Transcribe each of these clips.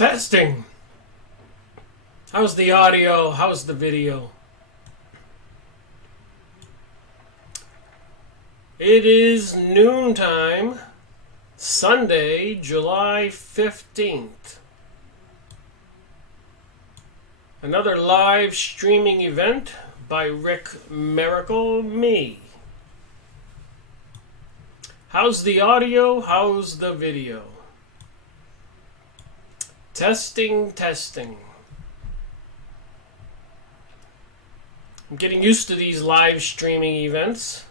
Testing. How's the audio? How's the video? It is noontime, Sunday, July 15th. Another live streaming event by Rickmiracle, me. How's the audio? How's the video? Testing. I'm getting used to these live streaming events.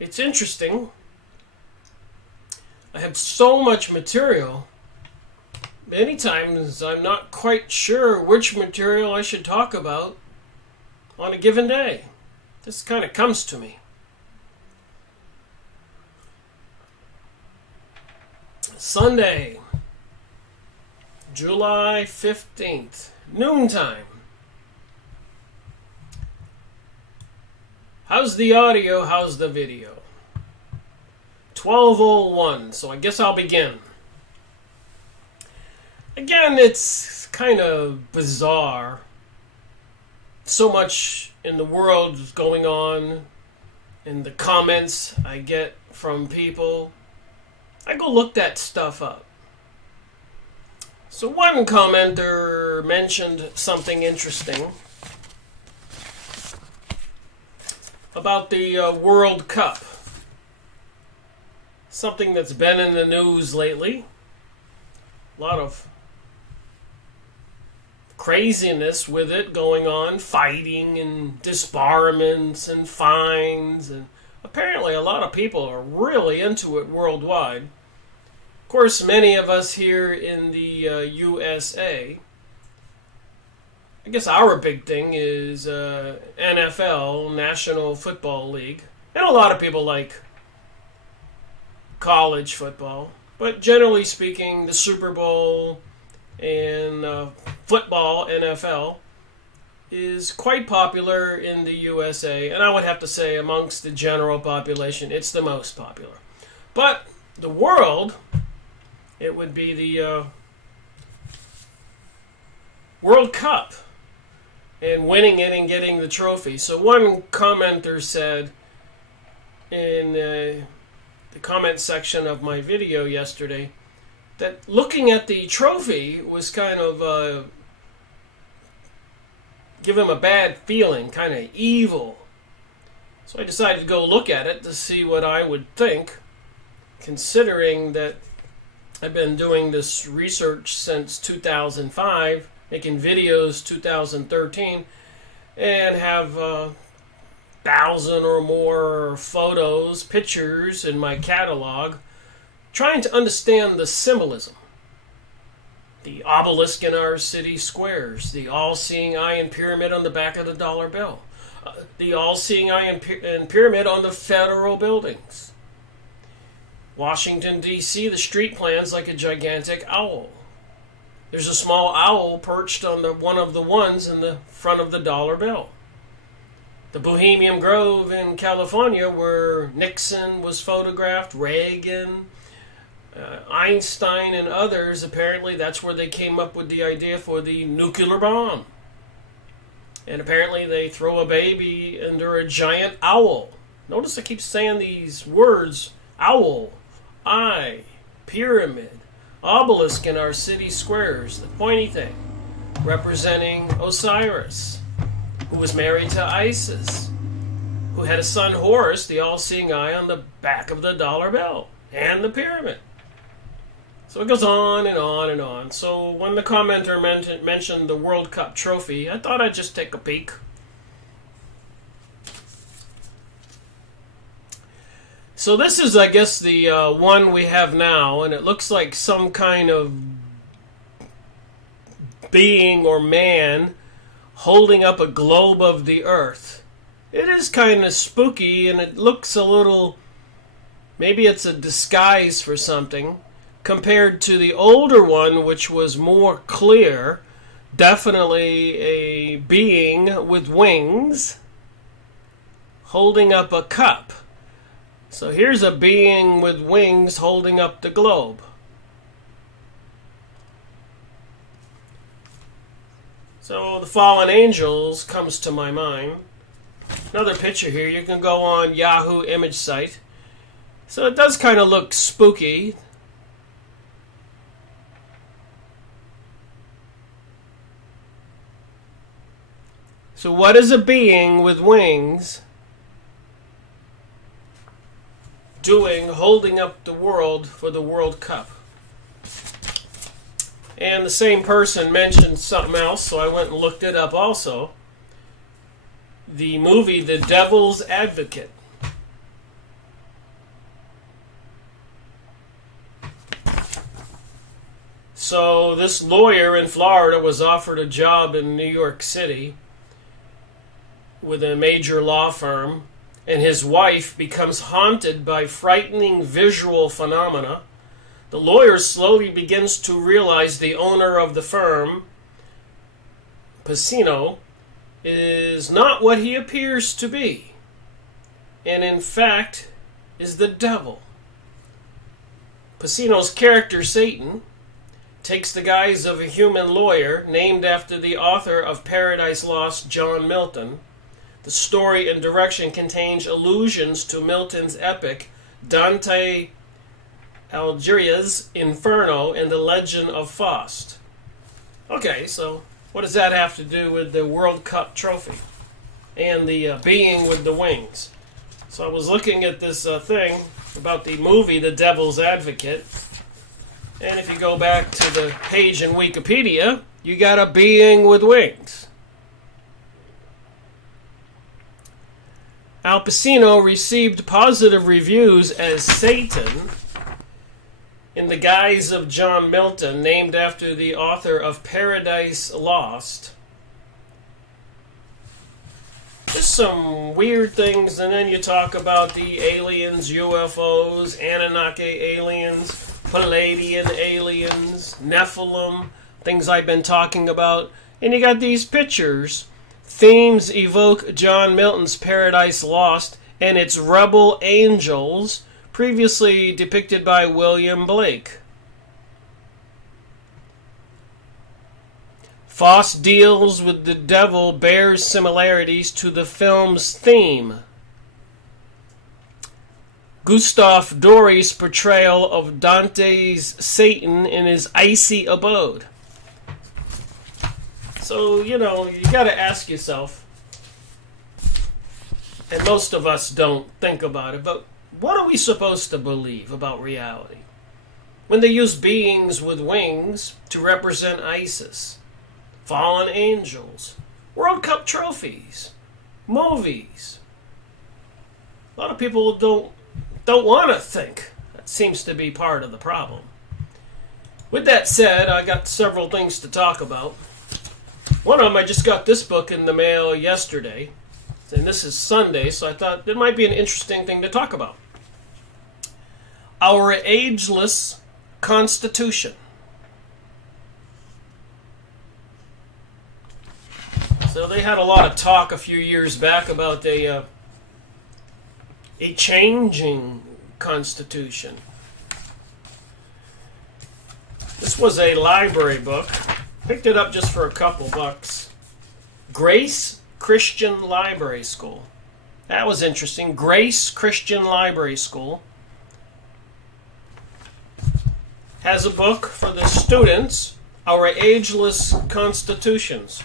It's interesting. I have so much material. Many times I'm not quite sure which material I should talk about on a given day. This kind of comes to me. Sunday, July 15th, noontime. How's the audio? How's the video? 12:01, so I guess I'll begin. Again, it's kind of bizarre. So much in the world is going on, and the comments I get from people. I go look that stuff up. So one commenter mentioned something interesting about the World Cup. Something that's been in the news lately. A lot of craziness with it going on, fighting and disbarments and fines, and apparently a lot of people are really into it worldwide. Of course, many of us here in the USA, I guess our big thing is NFL, National Football League, and a lot of people like college football. But generally speaking, the Super Bowl and football, NFL, is quite popular in the USA, and I would have to say amongst the general population, it's the most popular. But the world, it would be the World Cup, and winning it and getting the trophy. So one commenter said in the comment section of my video yesterday that looking at the trophy was kind of give him a bad feeling, kind of evil. So I decided to go look at it to see what I would think, considering that I've been doing this research since 2005, making videos 2013, and have 1,000 or more photos, pictures in my catalog, trying to understand the symbolism. The obelisk in our city squares, the all-seeing eye and pyramid on the back of the dollar bill, the all-seeing eye and pyramid on the federal buildings. Washington, D.C., the street plans like a gigantic owl. There's a small owl perched on one of the ones in the front of the dollar bill. The Bohemian Grove in California, where Nixon was photographed, Reagan, Einstein and others, apparently that's where they came up with the idea for the nuclear bomb. And apparently they throw a baby under a giant owl. Notice I keep saying these words: owl, eye, pyramid, obelisk in our city squares, the pointy thing, representing Osiris, who was married to Isis, who had a son Horus, the all-seeing eye, on the back of the dollar bill, and the pyramid. So it goes on and on and on. So when the commenter mentioned the World Cup trophy, I thought I'd just take a peek. So this is, I guess, the one we have now, and it looks like some kind of being or man holding up a globe of the earth. It is kind of spooky, and it looks a little, maybe it's a disguise for something, compared to the older one, which was more clear. Definitely a being with wings holding up a cup. So here's a being with wings holding up the globe. So the fallen angels comes to my mind. Another picture here. You can go on Yahoo image site. So it does kind of look spooky. So what is a being with wings doing holding up the world for the World Cup? And the same person mentioned something else, so I went and looked it up also. The movie The Devil's Advocate. So this lawyer in Florida was offered a job in New York City with a major law firm, and his wife becomes haunted by frightening visual phenomena. The lawyer slowly begins to realize the owner of the firm, Pacino, is not what he appears to be, and in fact is the devil. Pacino's character, Satan, takes the guise of a human lawyer named after the author of Paradise Lost, John Milton. The story and direction contains allusions to Milton's epic Dante Alighieri's Inferno and the Legend of Faust. Okay, so what does that have to do with the World Cup trophy and the being with the wings? So I was looking at this thing about the movie The Devil's Advocate, and if you go back to the page in Wikipedia, you got a being with wings. Al Pacino received positive reviews as Satan in the guise of John Milton, named after the author of Paradise Lost. Just some weird things, and then you talk about the aliens, UFOs, Anunnaki aliens, Palladian aliens, Nephilim, things I've been talking about. And you got these pictures. Themes evoke John Milton's Paradise Lost and its rebel angels, previously depicted by William Blake. Faust deals with the devil bears similarities to the film's theme. Gustave Doré's portrayal of Dante's Satan in his icy abode. So, you got to ask yourself, and most of us don't think about it, but what are we supposed to believe about reality? When they use beings with wings to represent ISIS, fallen angels, World Cup trophies, movies. A lot of people don't want to think. That seems to be part of the problem. With that said, I got several things to talk about. One of them, I just got this book in the mail yesterday, and this is Sunday, so I thought it might be an interesting thing to talk about. Our Ageless Constitution. So they had a lot of talk a few years back about a changing constitution. This was a library book. Picked it up just for a couple bucks. Grace Christian Library School. That was interesting. Grace Christian Library School has a book for the students, Our Ageless Constitutions.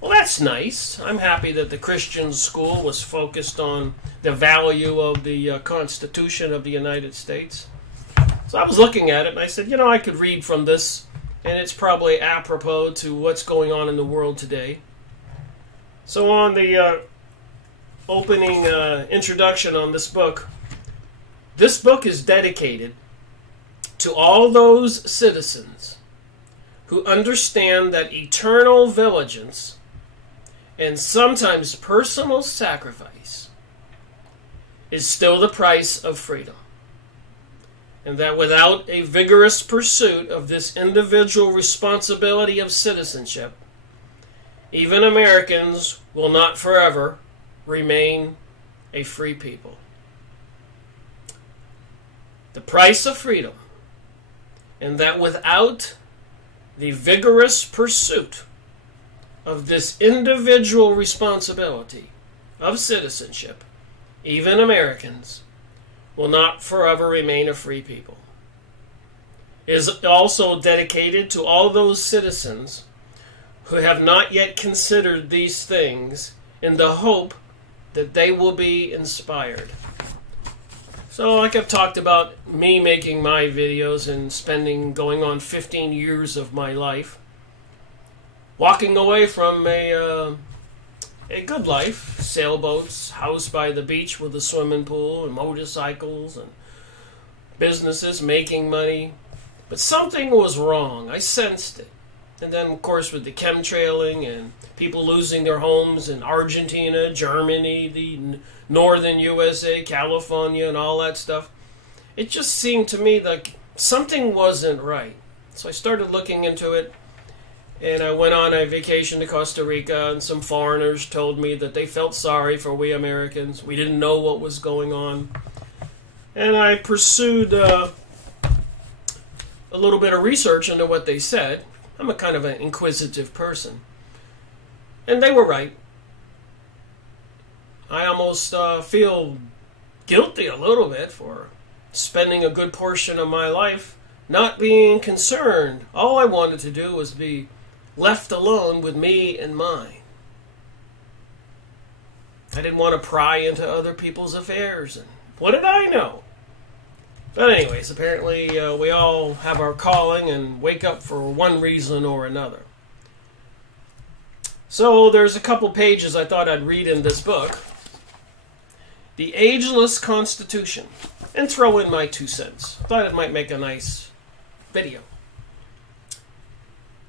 Well, that's nice. I'm happy that the Christian school was focused on the value of the Constitution of the United States. So I was looking at it and I said, I could read from this, and it's probably apropos to what's going on in the world today. So on the opening introduction on this book is dedicated to all those citizens who understand that eternal vigilance and sometimes personal sacrifice is still the price of freedom, and that without a vigorous pursuit of this individual responsibility of citizenship, even Americans will not forever remain a free people. The price of freedom, and that without the vigorous pursuit of this individual responsibility of citizenship, even Americans, will not forever remain a free people. It is also dedicated to all those citizens who have not yet considered these things in the hope that they will be inspired. So like I've talked about me making my videos and going on 15 years of my life, walking away from a good life, sailboats, house by the beach with a swimming pool and motorcycles and businesses, making money. But something was wrong. I sensed it. And then, of course, with the chemtrailing and people losing their homes in Argentina, Germany, the northern USA, California, and all that stuff, it just seemed to me like something wasn't right. So I started looking into it, and I went on a vacation to Costa Rica, and some foreigners told me that they felt sorry for we Americans. We didn't know what was going on. And I pursued a little bit of research into what they said. I'm a kind of an inquisitive person. And they were right. I almost feel guilty a little bit for spending a good portion of my life not being concerned. All I wanted to do was be left alone with me and mine. I didn't want to pry into other people's affairs. And what did I know? But anyways, apparently we all have our calling and wake up for one reason or another. So there's a couple pages I thought I'd read in this book. The Ageless Constitution. And throw in my 2 cents. Thought it might make a nice video.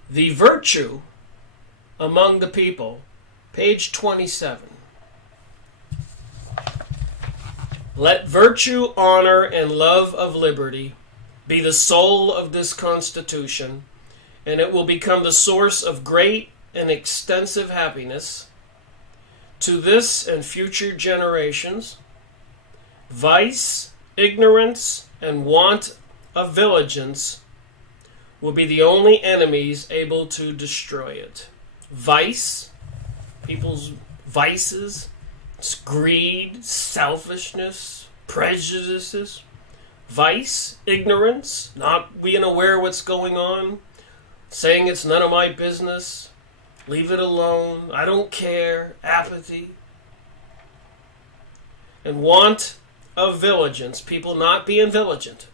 The Virtue Among the People. Page 27. Let virtue, honor, and love of liberty be the soul of this Constitution, and it will become the source of great and extensive happiness to this and future generations. Vice, ignorance, and want of vigilance will be the only enemies able to destroy it. Vice, people's vices, greed, selfishness, prejudices, vice, ignorance, not being aware what's going on, saying it's none of my business, leave it alone, I don't care, apathy, and want of vigilance, people not being vigilant,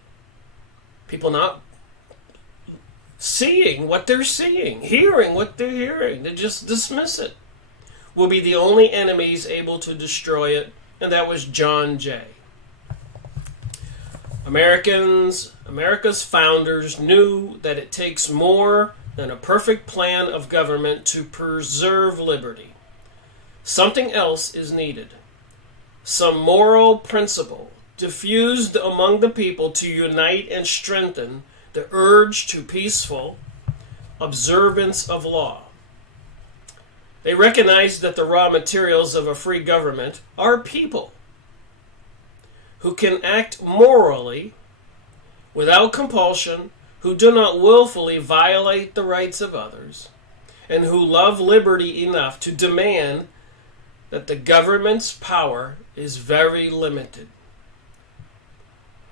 people not seeing what they're seeing, hearing what they're hearing, they just dismiss it, will be the only enemies able to destroy it. And that was John Jay. America's founders knew that it takes more than a perfect plan of government to preserve liberty. Something else is needed. Some moral principle diffused among the people to unite and strengthen the urge to peaceful observance of law. They recognize that the raw materials of a free government are people who can act morally without compulsion, who do not willfully violate the rights of others, and who love liberty enough to demand that the government's power is very limited.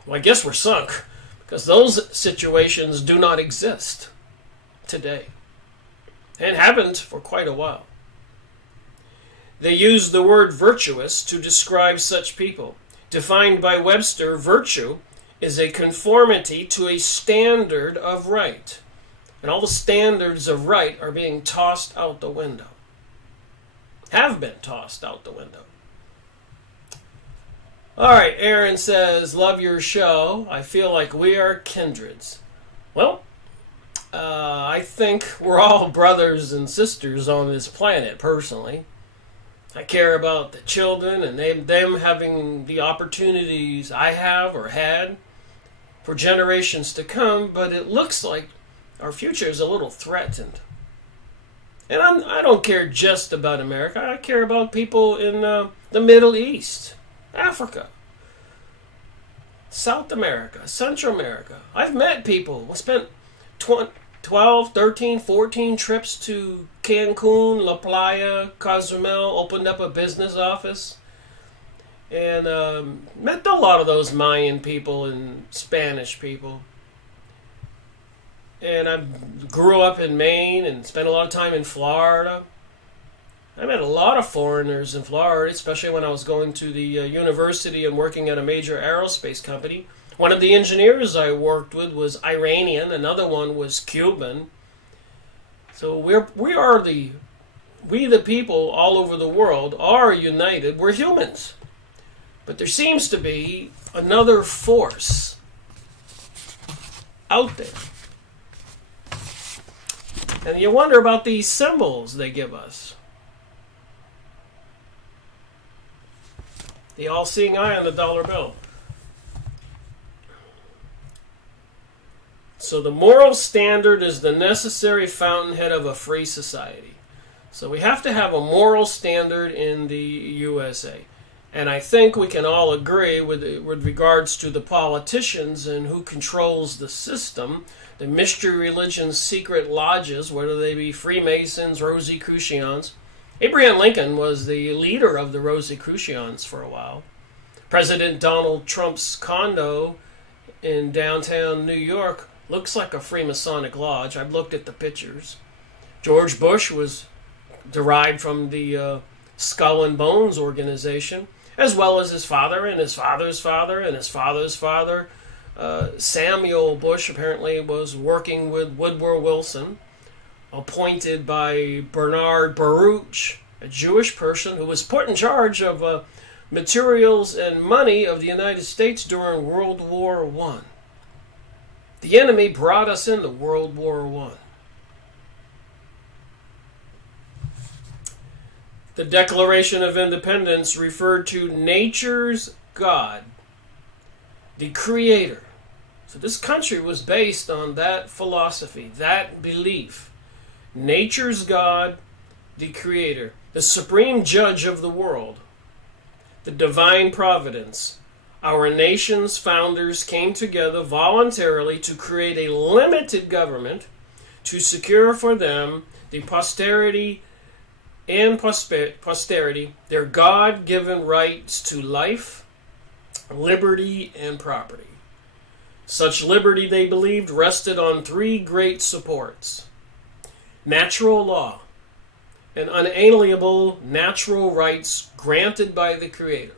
Well, I guess we're sunk, because those situations do not exist today, and haven't for quite a while. They use the word virtuous to describe such people. Defined by Webster, virtue is a conformity to a standard of right. And all the standards of right are being tossed out the window. Have been tossed out the window. All right, Aaron says, love your show. I feel like we are kindreds. Well, I think we're all brothers and sisters on this planet, personally. I care about the children and them having the opportunities I have or had for generations to come, but it looks like our future is a little threatened. And I don't care just about America. I care about people in the Middle East, Africa, South America, Central America. I've met people. I spent 12, 13, 14 trips to Cancun, La Playa, Cozumel, opened up a business office. And met a lot of those Mayan people and Spanish people. And I grew up in Maine and spent a lot of time in Florida. I met a lot of foreigners in Florida, especially when I was going to the university and working at a major aerospace company. One of the engineers I worked with was Iranian, another one was Cuban. So we the people all over the world are united. We're humans. But there seems to be another force out there. And you wonder about these symbols they give us. The all-seeing eye on the dollar bill. So the moral standard is the necessary fountainhead of a free society. So we have to have a moral standard in the USA. And I think we can all agree with regards to the politicians and who controls the system, the mystery religions, secret lodges, whether they be Freemasons, Rosicrucians. Abraham Lincoln was the leader of the Rosicrucians for a while. President Donald Trump's condo in downtown New York looks like a Freemasonic lodge. I've looked at the pictures. George Bush was derived from the Skull and Bones organization, as well as his father and his father's father and his father's father. Samuel Bush apparently was working with Woodrow Wilson, appointed by Bernard Baruch, a Jewish person who was put in charge of materials and money of the United States during World War I. The enemy brought us into World War I. The Declaration of Independence referred to nature's God, the Creator. So this country was based on that philosophy, that belief. Nature's God, the Creator, the supreme judge of the world, the divine providence. Our nation's founders came together voluntarily to create a limited government to secure for them the posterity their God-given rights to life, liberty, and property. Such liberty, they believed, rested on three great supports: natural law, and unalienable natural rights granted by the Creator.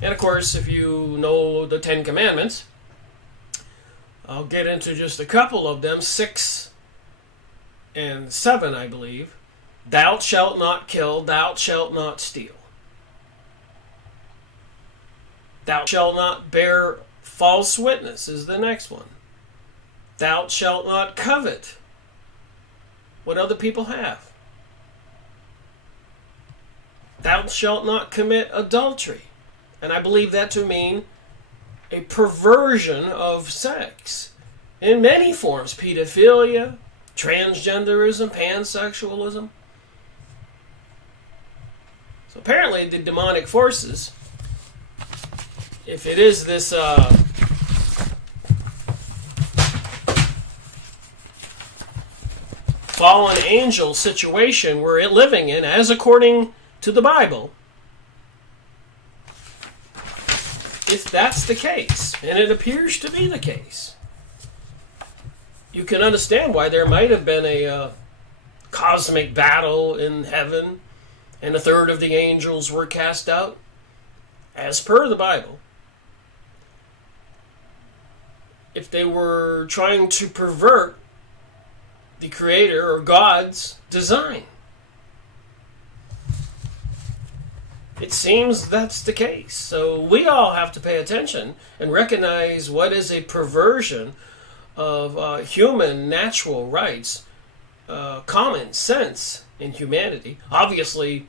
And of course, if you know the Ten Commandments, I'll get into just a couple of them, 6 and 7, I believe. Thou shalt not kill, thou shalt not steal. Thou shalt not bear false witness is the next one. Thou shalt not covet what other people have. Thou shalt not commit adultery. And I believe that to mean a perversion of sex in many forms: pedophilia, transgenderism, pansexualism. So apparently the demonic forces, if it is this fallen angel situation we're living in, as according to the Bible, if that's the case, and it appears to be the case, you can understand why there might have been a cosmic battle in heaven, and a third of the angels were cast out, as per the Bible. If they were trying to pervert the Creator or God's design. It seems that's the case. So we all have to pay attention and recognize what is a perversion of human natural rights, common sense in humanity. Obviously,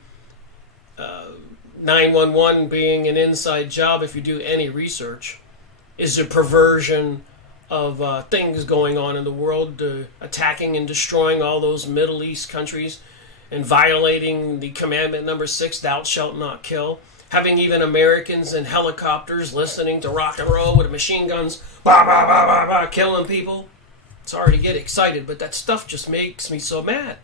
911 being an inside job, if you do any research, is a perversion of things going on in the world, attacking and destroying all those Middle East countries, and violating the commandment number 6, thou shalt not kill. Having even Americans in helicopters listening to rock and roll with machine guns, bah, bah, bah, bah, bah, killing people. Sorry to get excited, but that stuff just makes me so mad.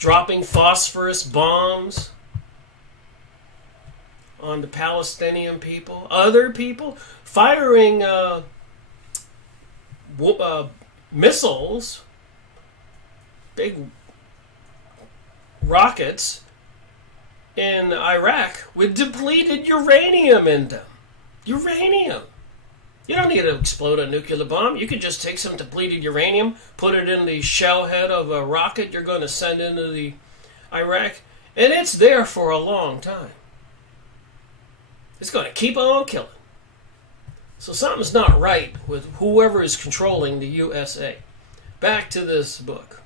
dropping phosphorus bombs on the Palestinian people, other people firing missiles, big rockets in Iraq with depleted uranium in them. Uranium. You don't need to explode a nuclear bomb. You could just take some depleted uranium, put it in the shell head of a rocket you're going to send into the Iraq, and it's there for a long time. It's going to keep on killing. So something's not right with whoever is controlling the USA. Back to this book.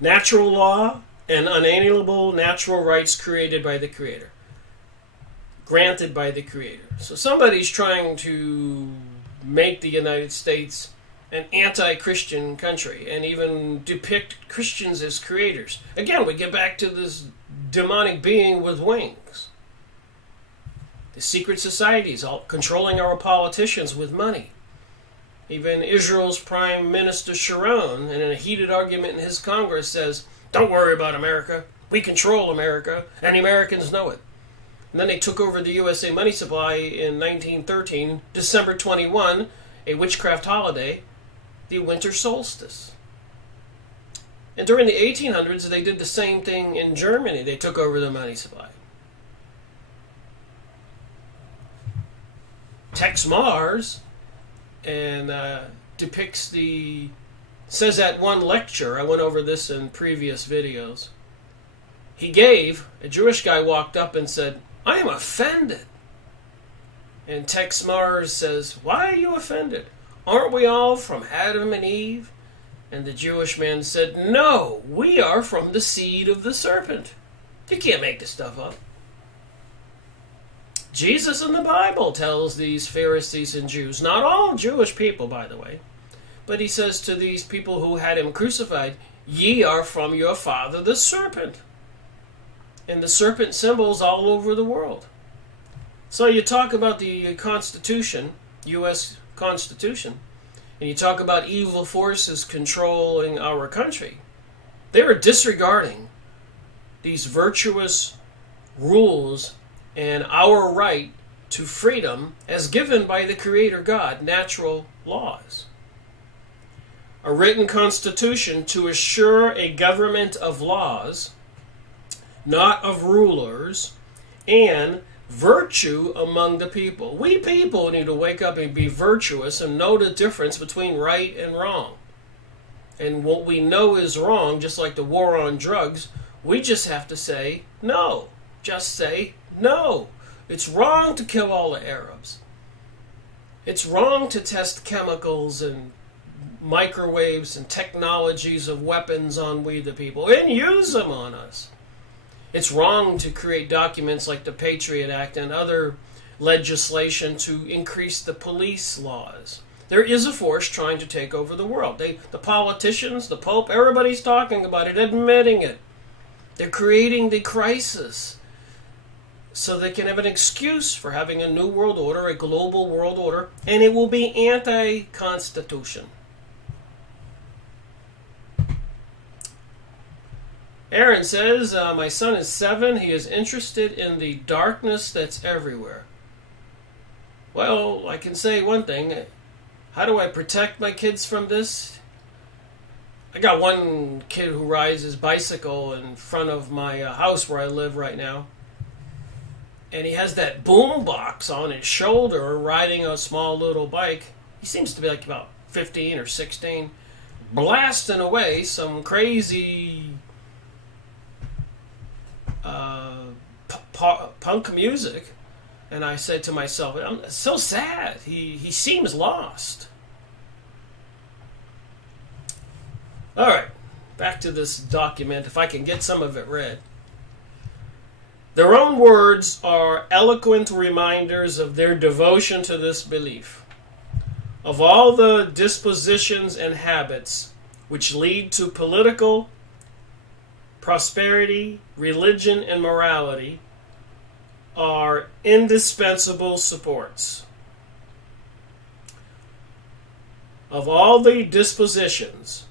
Natural law and unalienable natural rights created by the Creator. Granted by the Creator. So somebody's trying to make the United States an anti-Christian country and even depict Christians as creators. Again, we get back to this demonic being with wings. The secret societies all controlling our politicians with money. Even Israel's Prime Minister Sharon, in a heated argument in his Congress, says, "Don't worry about America. We control America, and the Americans know it." And then they took over the USA money supply in 1913, December 21, a witchcraft holiday, the winter solstice. And during the 1800s, they did the same thing in Germany. They took over the money supply. Tex Mars and depicts says at one lecture, I went over this in previous videos, a Jewish guy walked up and said, "I am offended." And Tex Mars says, "Why are you offended? Aren't we all from Adam and Eve?" And the Jewish man said, "No, we are from the seed of the serpent." You can't make this stuff up. Jesus in the Bible tells these Pharisees and Jews, not all Jewish people, by the way, but he says to these people who had him crucified, "Ye are from your father the serpent." And the serpent symbols all over the world. So you talk about the Constitution, U.S. Constitution, and you talk about evil forces controlling our country. They are disregarding these virtuous rules and our right to freedom as given by the Creator God, natural laws. A written constitution to assure a government of laws, not of rulers, and virtue among the people. We people need to wake up and be virtuous and know the difference between right and wrong. And what we know is wrong, just like the war on drugs, we just have to say no. Just say no. It's wrong to kill all the Arabs. It's wrong to test chemicals and microwaves and technologies of weapons on we the people and use them on us. It's wrong to create documents like the Patriot Act and other legislation to increase the police laws. There is a force trying to take over the world. The politicians, the Pope, everybody's talking about it, admitting it. They're creating the crisis so they can have an excuse for having a new world order, a global world order, and it will be anti-constitution. Aaron says, my son is 7. He is interested in the darkness that's everywhere. Well, I can say one thing. How do I protect my kids from this? I got one kid who rides his bicycle in front of my house where I live right now. And he has that boom box on his shoulder riding a small little bike. He seems to be like about 15 or 16. Blasting away some crazy punk music. And I said to myself, I'm so sad. He seems lost. All right, back to this document, if I can get some of it read. Their own words are eloquent reminders of their devotion to this belief. Of all the dispositions and habits which lead to political prosperity, religion, and morality, are indispensable supports. Of all the dispositions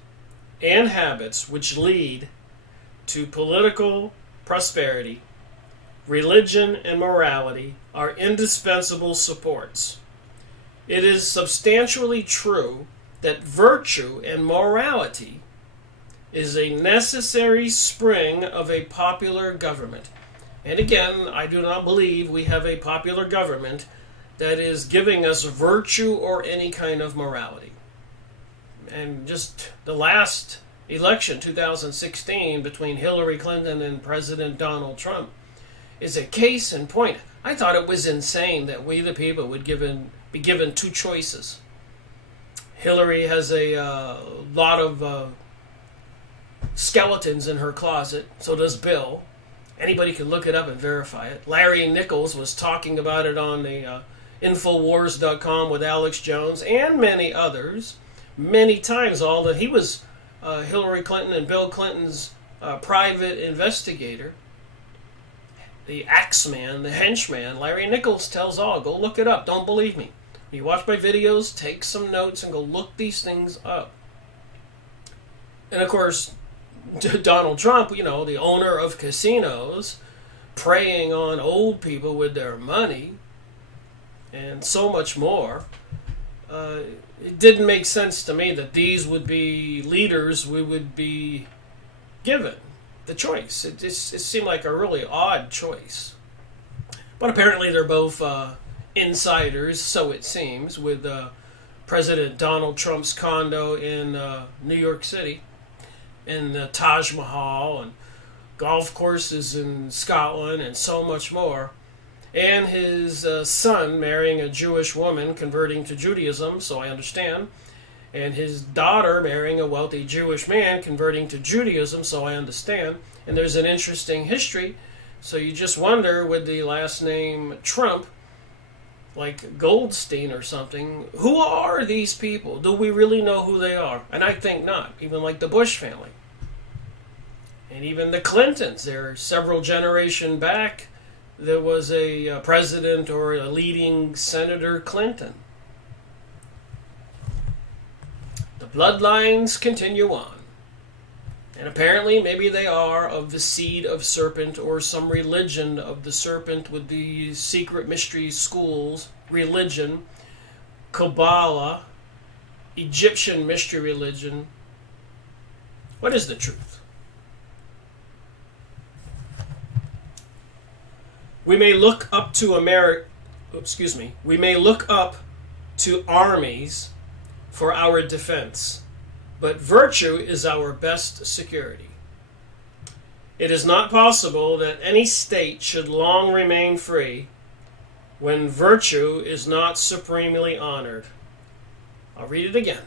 and habits which lead to political prosperity, religion, and morality are indispensable supports. It is substantially true that virtue and morality is a necessary spring of a popular government. And again, I do not believe we have a popular government that is giving us virtue or any kind of morality. And just the last election, 2016, between Hillary Clinton and President Donald Trump, is a case in point. I thought it was insane that we, the people, would be given two choices. Hillary has a lot of skeletons in her closet. So does Bill. Anybody can look it up and verify it. Larry Nichols was talking about it on the Infowars.com with Alex Jones and many others. Many times, all that he was Hillary Clinton and Bill Clinton's private investigator. The Axeman, the henchman, Larry Nichols tells all. Go look it up. Don't believe me. You watch my videos, take some notes, and go look these things up. And of course, Donald Trump, the owner of casinos, preying on old people with their money, and so much more. It didn't make sense to me that these would be leaders we would be given the choice. It seemed like a really odd choice. But apparently they're both insiders, so it seems, with President Donald Trump's condo in New York City, and the Taj Mahal, and golf courses in Scotland, and so much more. And his son marrying a Jewish woman, converting to Judaism, so I understand. And his daughter marrying a wealthy Jewish man, converting to Judaism, so I understand. And there's an interesting history. So you just wonder, with the last name Trump, like Goldstein or something, who are these people? Do we really know who they are? And I think not. Even like the Bush family. And even the Clintons. They're several generations back. There was a president or a leading Senator Clinton. The bloodlines continue on. And apparently maybe they are of the seed of serpent or some religion of the serpent with the secret mystery schools, religion, Kabbalah, Egyptian mystery religion. What is the truth? We may look up to we may look up to armies for our defense, but virtue is our best security. It is not possible that any state should long remain free when virtue is not supremely honored. I'll read it again.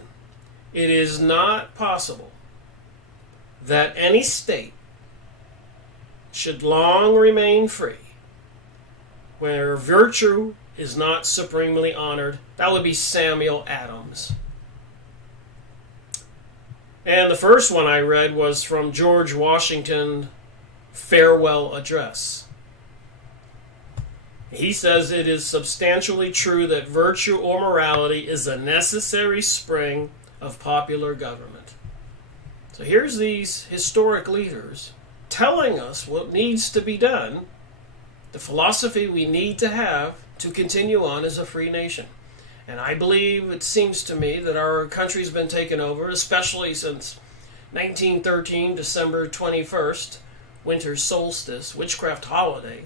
It is not possible that any state should long remain free where virtue is not supremely honored. That would be Samuel Adams. And the first one I read was from George Washington's farewell address. He says it is substantially true that virtue or morality is a necessary spring of popular government. So here's these historic leaders telling us what needs to be done, the philosophy we need to have to continue on as a free nation. And I believe, it seems to me, that our country's been taken over, especially since 1913, December 21st, winter solstice, witchcraft holiday,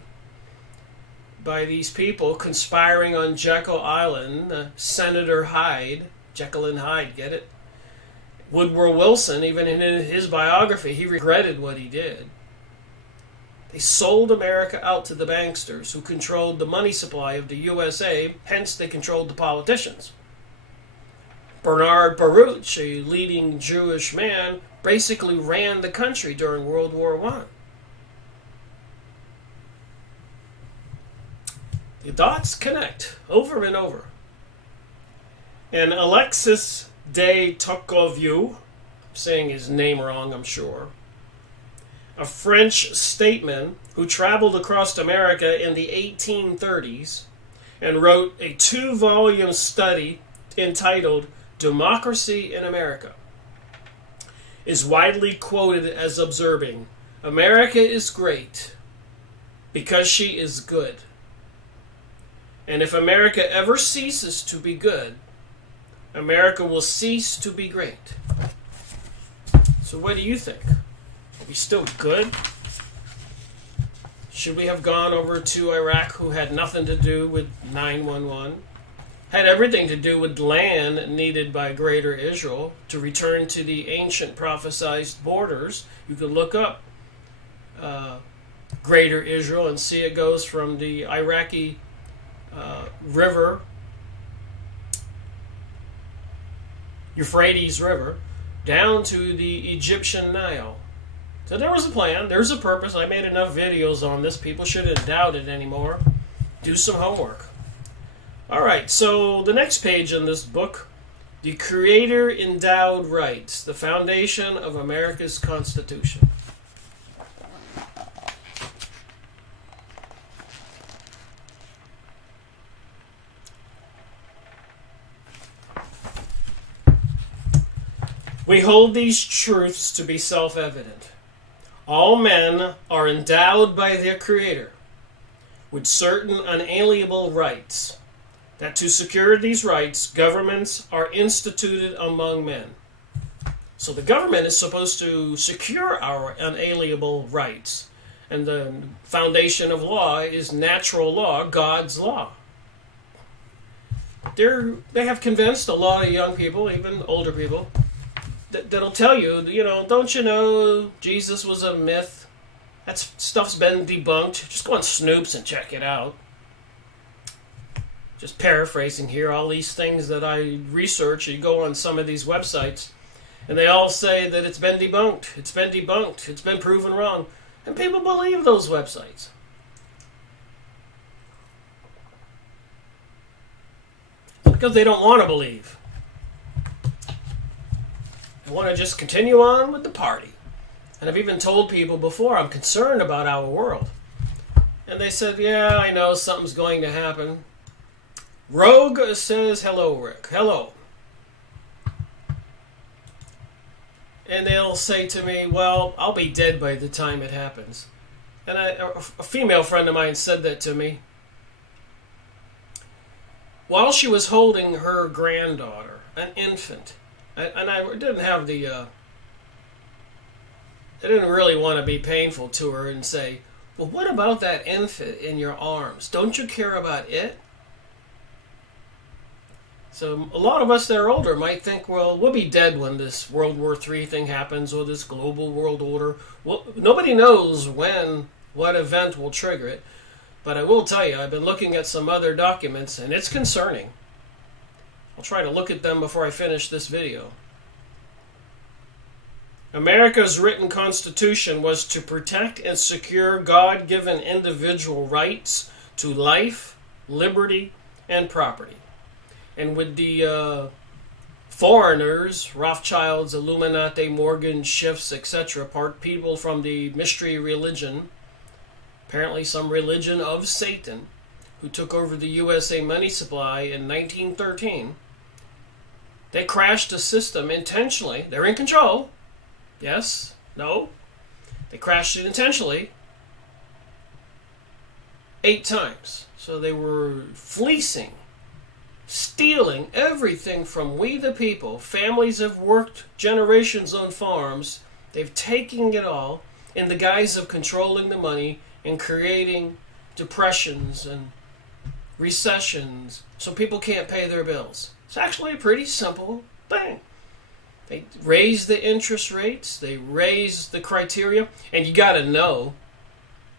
by these people conspiring on Jekyll Island, Senator Hyde, Jekyll and Hyde, get it? Woodrow Wilson, even in his biography, he regretted what he did. They sold America out to the banksters who controlled the money supply of the USA, hence they controlled the politicians. Bernard Baruch, a leading Jewish man, basically ran the country during World War I. The dots connect over and over. And Alexis de Tocqueville, I'm saying his name wrong, I'm sure, a French statesman who traveled across America in the 1830s and wrote a 2-volume study entitled Democracy in America. is widely quoted as observing, "America is great because she is good. And if America ever ceases to be good, America will cease to be great." So what do you think? Are we still good? Should we have gone over to Iraq, who had nothing to do with 9/11? Had everything to do with land needed by Greater Israel to return to the ancient prophesized borders. You could look up Greater Israel and see it goes from the Iraqi river, Euphrates River, down to the Egyptian Nile. So there was a plan, there's a purpose. I made enough videos on this. People shouldn't doubt it anymore. Do some homework. All right, so the next page in this book, The Creator Endowed Rights, the Foundation of America's Constitution. We hold these truths to be self-evident. All men are endowed by their Creator with certain unalienable rights, that to secure these rights, governments are instituted among men. So the government is supposed to secure our unalienable rights. And the foundation of law is natural law, God's law. They have convinced a lot of young people, even older people, that'll tell you, don't you know Jesus was a myth? That stuff's been debunked. Just go on Snoops and check it out. Just paraphrasing here, all these things that I research, you go on some of these websites, and they all say that it's been debunked, it's been debunked, it's been proven wrong. And people believe those websites. Because they don't want to believe. They want to just continue on with the party. And I've even told people before, I'm concerned about our world. And they said, yeah, I know something's going to happen. Rogue says, hello, Rick. Hello. And they'll say to me, well, I'll be dead by the time it happens. And a female friend of mine said that to me. While she was holding her granddaughter, an infant, and I didn't have I didn't really want to be painful to her and say, well, what about that infant in your arms? Don't you care about it? So a lot of us that are older might think, well, we'll be dead when this World War III thing happens or this global world order. Well, nobody knows when, what event will trigger it. But I will tell you, I've been looking at some other documents, and it's concerning. I'll try to look at them before I finish this video. America's written constitution was to protect and secure God-given individual rights to life, liberty, and property. And with the foreigners, Rothschilds, Illuminati, Morgan, Schiffs, etc., people from the mystery religion, apparently some religion of Satan, who took over the USA money supply in 1913, they crashed the system intentionally. They're in control. Yes? No? They crashed it intentionally 8 times. So they were fleecing, stealing everything from we the people. Families have worked generations on farms. They've taken it all in the guise of controlling the money and creating depressions and recessions so people can't pay their bills. It's actually a pretty simple thing. They raise the interest rates, they raise the criteria, and you got to know,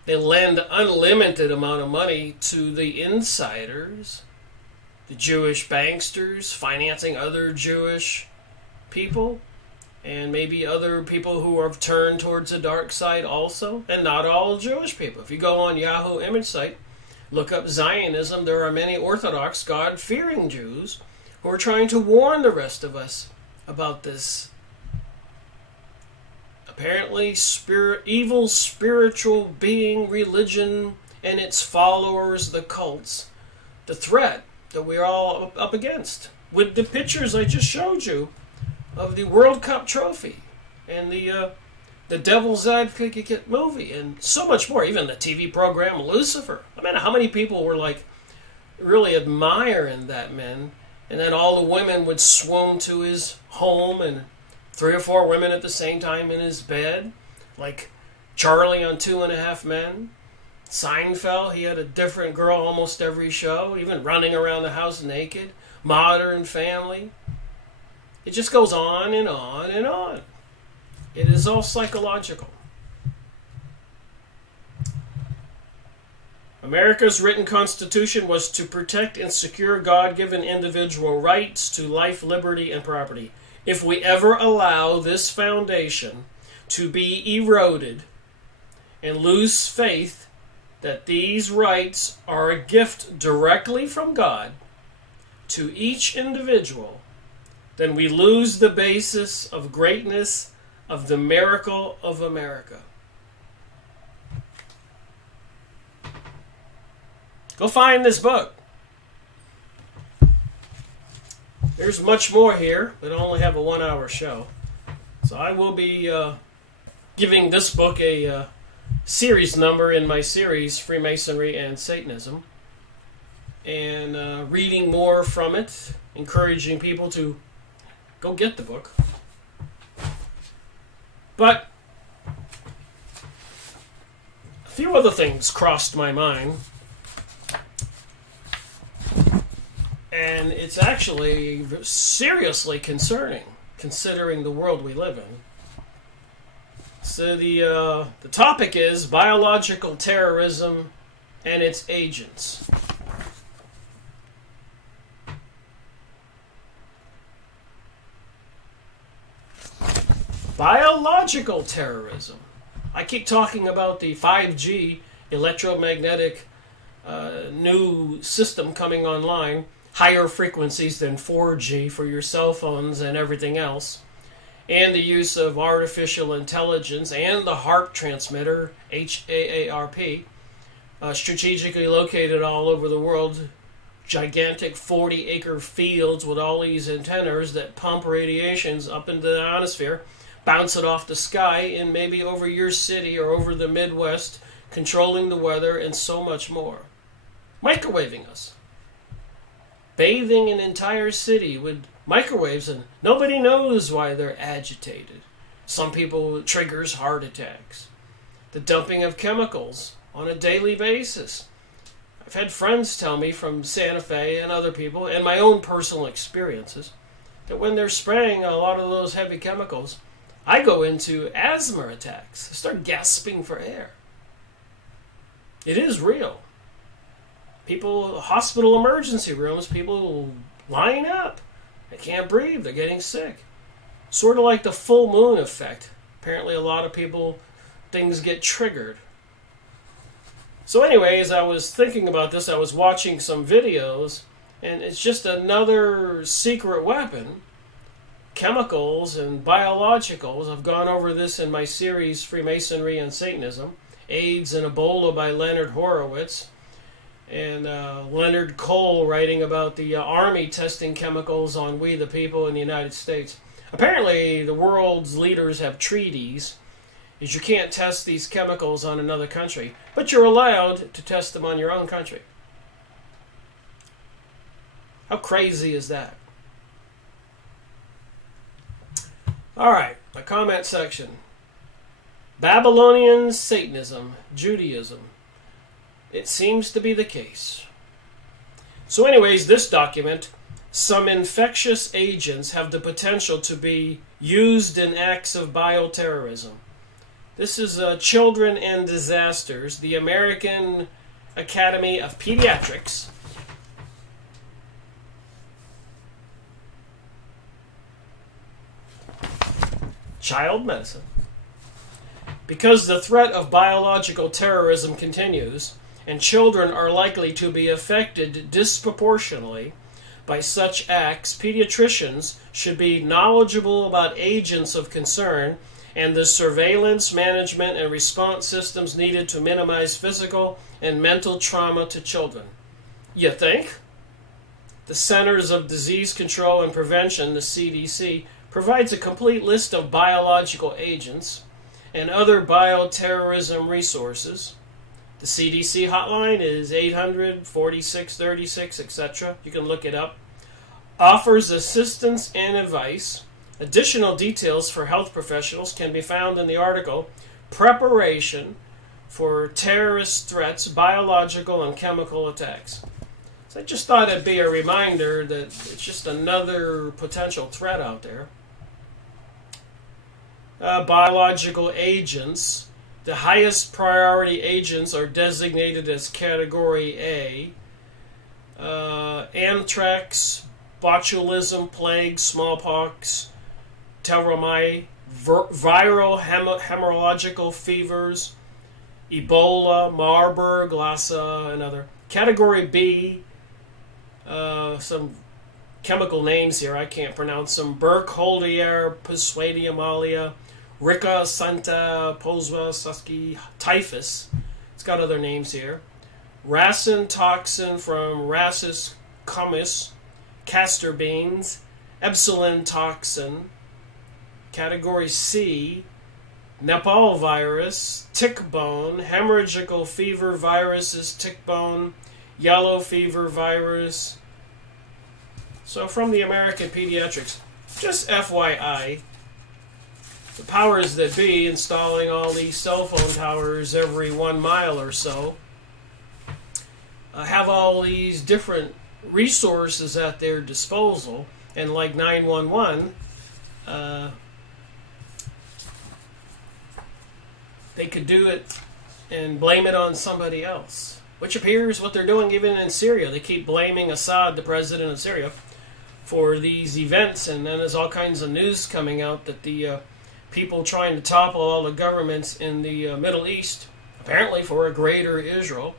they lend unlimited amount of money to the insiders, the Jewish banksters financing other Jewish people, and maybe other people who have turned towards the dark side also, and not all Jewish people. If you go on Yahoo image site, look up Zionism, there are many Orthodox, God-fearing Jews who are trying to warn the rest of us about this apparently evil spiritual being, religion, and its followers, the cults, the threat that we're all up against. With the pictures I just showed you of the World Cup trophy and the Devil's Advocate movie, and so much more. Even the TV program Lucifer. I mean, how many people were like really admiring that man? And then all the women would swoon to his home, and 3 or 4 women at the same time in his bed, like Charlie on 2.5 Men. Seinfeld, he had a different girl almost every show, even running around the house naked. Modern Family. It just goes on and on and on. It is all psychological. America's written constitution was to protect and secure God-given individual rights to life, liberty, and property. If we ever allow this foundation to be eroded and lose faith that these rights are a gift directly from God to each individual, then we lose the basis of greatness of the miracle of America. Go find this book. There's much more here, but I only have a 1-hour show. So I will be giving this book a series number in my series, Freemasonry and Satanism, and reading more from it, encouraging people to go get the book. But a few other things crossed my mind, and it's actually seriously concerning, considering the world we live in. So the topic is biological terrorism and its agents. Biological terrorism. I keep talking about the 5G electromagnetic new system coming online, higher frequencies than 4G for your cell phones and everything else, and the use of artificial intelligence and the HAARP transmitter, HAARP, strategically located all over the world, gigantic 40-acre fields with all these antennas that pump radiations up into the ionosphere, bounce it off the sky and maybe over your city or over the Midwest, controlling the weather and so much more. Microwaving us. Bathing an entire city with microwaves, and nobody knows why they're agitated. Some people, it triggers heart attacks. The dumping of chemicals on a daily basis. I've had friends tell me from Santa Fe and other people, and my own personal experiences, that when they're spraying a lot of those heavy chemicals, I go into asthma attacks. I start gasping for air. It is real. People, hospital emergency rooms, people lying up. They can't breathe. They're getting sick. Sort of like the full moon effect. Apparently a lot of people, things get triggered. So anyways, I was thinking about this. I was watching some videos, and it's just another secret weapon. Chemicals and biologicals. I've gone over this in my series, Freemasonry and Satanism. AIDS and Ebola by Leonard Horowitz. And Leonard Cole writing about the Army testing chemicals on we the people in the United States. Apparently, the world's leaders have treaties is you can't test these chemicals on another country, but you're allowed to test them on your own country. How crazy is that? All right, my comment section. Babylonian Satanism, Judaism. It seems to be the case. So anyways, this document, some infectious agents have the potential to be used in acts of bioterrorism. This is Children and Disasters, the American Academy of Pediatrics. Child medicine. Because the threat of biological terrorism continues, and children are likely to be affected disproportionately by such acts, pediatricians should be knowledgeable about agents of concern and the surveillance, management, and response systems needed to minimize physical and mental trauma to children. You think? The Centers of Disease Control and Prevention, the CDC, provides a complete list of biological agents and other bioterrorism resources. The CDC hotline is 800-4636, etc. You can look it up. Offers assistance and advice. Additional details for health professionals can be found in the article Preparation for Terrorist Threats, Biological and Chemical Attacks. So I just thought it'd be a reminder that it's just another potential threat out there. Biological agents. The highest priority agents are designated as Category A. Anthrax, botulism, plague, smallpox, telramite, viral hemorrhagical fevers, Ebola, Marburg, Lassa, and other. Category B, some chemical names here, I can't pronounce them. Burkholder, Pseudomonas alia, Ricka, Santa, Poswa, Suski, typhus. It's got other names here. Racin toxin from Rhasis cumis, castor beans, Epsilon toxin. Category C, Nepal virus, tick bone, hemorrhagical fever viruses, tick bone, yellow fever virus. So from the American Pediatrics, just FYI, the powers that be installing all these cell phone towers every 1 mile or so have all these different resources at their disposal, and like 911, they could do it and blame it on somebody else, which appears what they're doing even in Syria. They keep blaming Assad, the president of Syria, for these events, and then there's all kinds of news coming out that the people trying to topple all the governments in the Middle East, apparently for a greater Israel,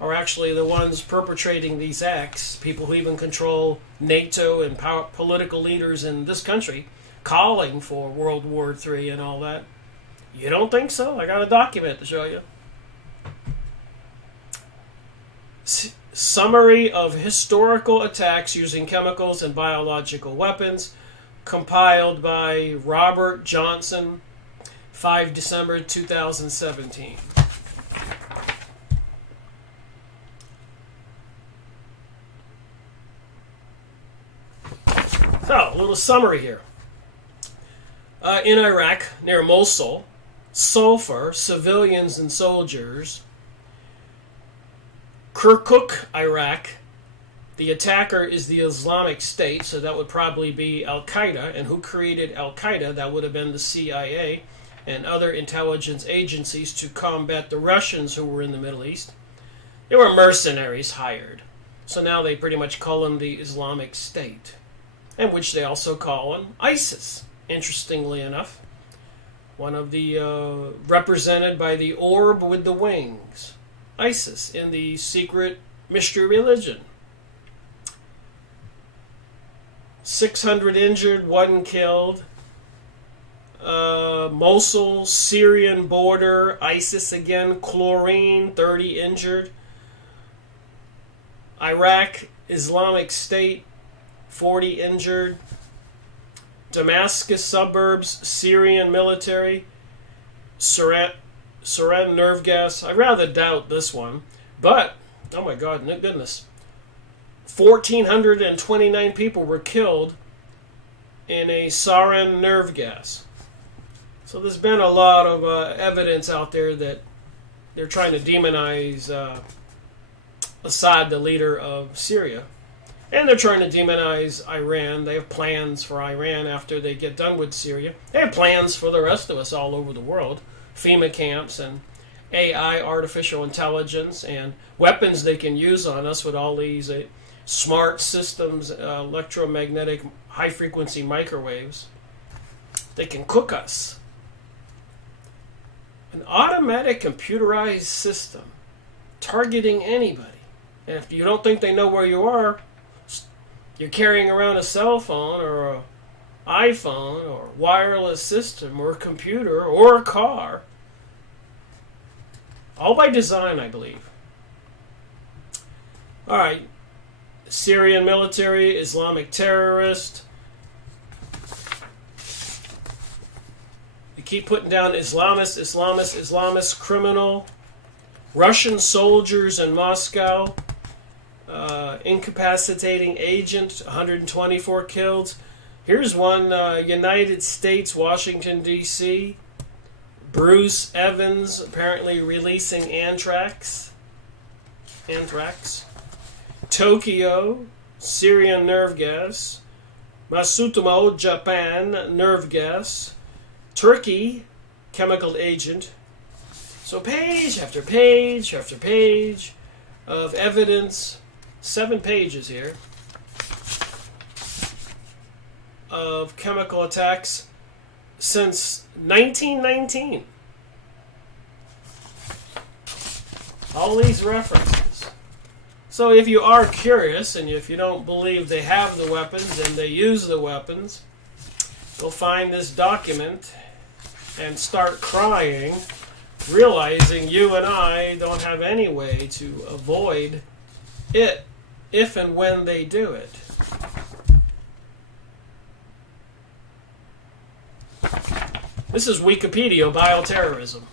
are actually the ones perpetrating these acts. People who even control NATO and political leaders in this country calling for World War III and all that. You don't think so? I got a document to show you. Summary of historical attacks using chemicals and biological weapons, compiled by Robert Johnson, 5 December 2017. So, a little summary here. In Iraq, near Mosul, sulfur, civilians and soldiers. Kirkuk, Iraq. The attacker is the Islamic State, so that would probably be Al-Qaeda. And who created Al-Qaeda? That would have been the CIA and other intelligence agencies to combat the Russians who were in the Middle East. They were mercenaries hired. So now they pretty much call them the Islamic State, and which they also call them ISIS, interestingly enough. One of the, represented by the orb with the wings. ISIS, in the secret mystery religion. 600 injured, 1 killed. Mosul, Syrian border, ISIS again, chlorine, 30 injured. Iraq, Islamic State, 40 injured. Damascus suburbs, Syrian military, sarin nerve gas. I rather doubt this one, but, oh my God, no goodness. 1,429 people were killed in a sarin nerve gas. So there's been a lot of evidence out there that they're trying to demonize Assad, the leader of Syria. And they're trying to demonize Iran. They have plans for Iran after they get done with Syria. They have plans for the rest of us all over the world. FEMA camps and AI, artificial intelligence, and weapons they can use on us with all these smart systems, electromagnetic high-frequency microwaves. They can cook us. An automatic computerized system targeting anybody. And if you don't think they know where you are, you're carrying around a cell phone or an iPhone or wireless system or a computer or a car. All by design, I believe. All right. Syrian military, Islamic terrorist. keep putting down Islamist, criminal, Russian soldiers in Moscow, incapacitating agent, 124 killed. Here's one, United States, Washington, D.C., Bruce Evans apparently releasing anthrax. Tokyo, Syrian nerve gas. Masutomo, Japan, nerve gas. Turkey, chemical agent. So page after page after page of evidence, 7 pages here, of chemical attacks since 1919. All these references. So if you are curious and if you don't believe they have the weapons and they use the weapons, go find this document and start crying, realizing you and I don't have any way to avoid it if and when they do it. This is Wikipedia bioterrorism.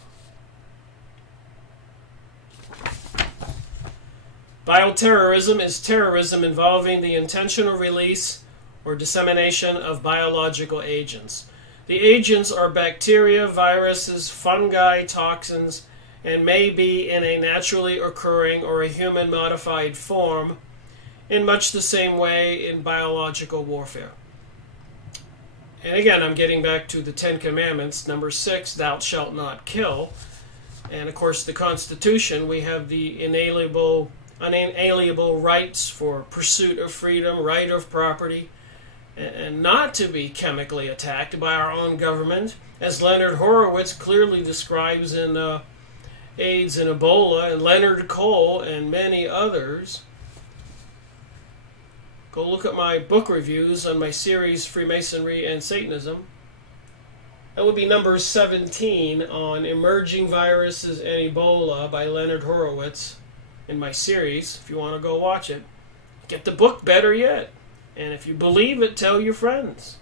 Bioterrorism is terrorism involving the intentional release or dissemination of biological agents. The agents are bacteria, viruses, fungi, toxins, and may be in a naturally occurring or a human-modified form in much the same way in biological warfare. And again, I'm getting back to the 10 Commandments. Number 6, thou shalt not kill. And of course, the Constitution, we have the unalienable rights for pursuit of freedom, right of property, and not to be chemically attacked by our own government, as Leonard Horowitz clearly describes in AIDS and Ebola, and Leonard Cole and many others. Go look at my book reviews on my series Freemasonry and Satanism. That would be number 17 on Emerging Viruses and Ebola by Leonard Horowitz in my series, if you want to go watch it. Get the book, better yet. And if you believe it, tell your friends.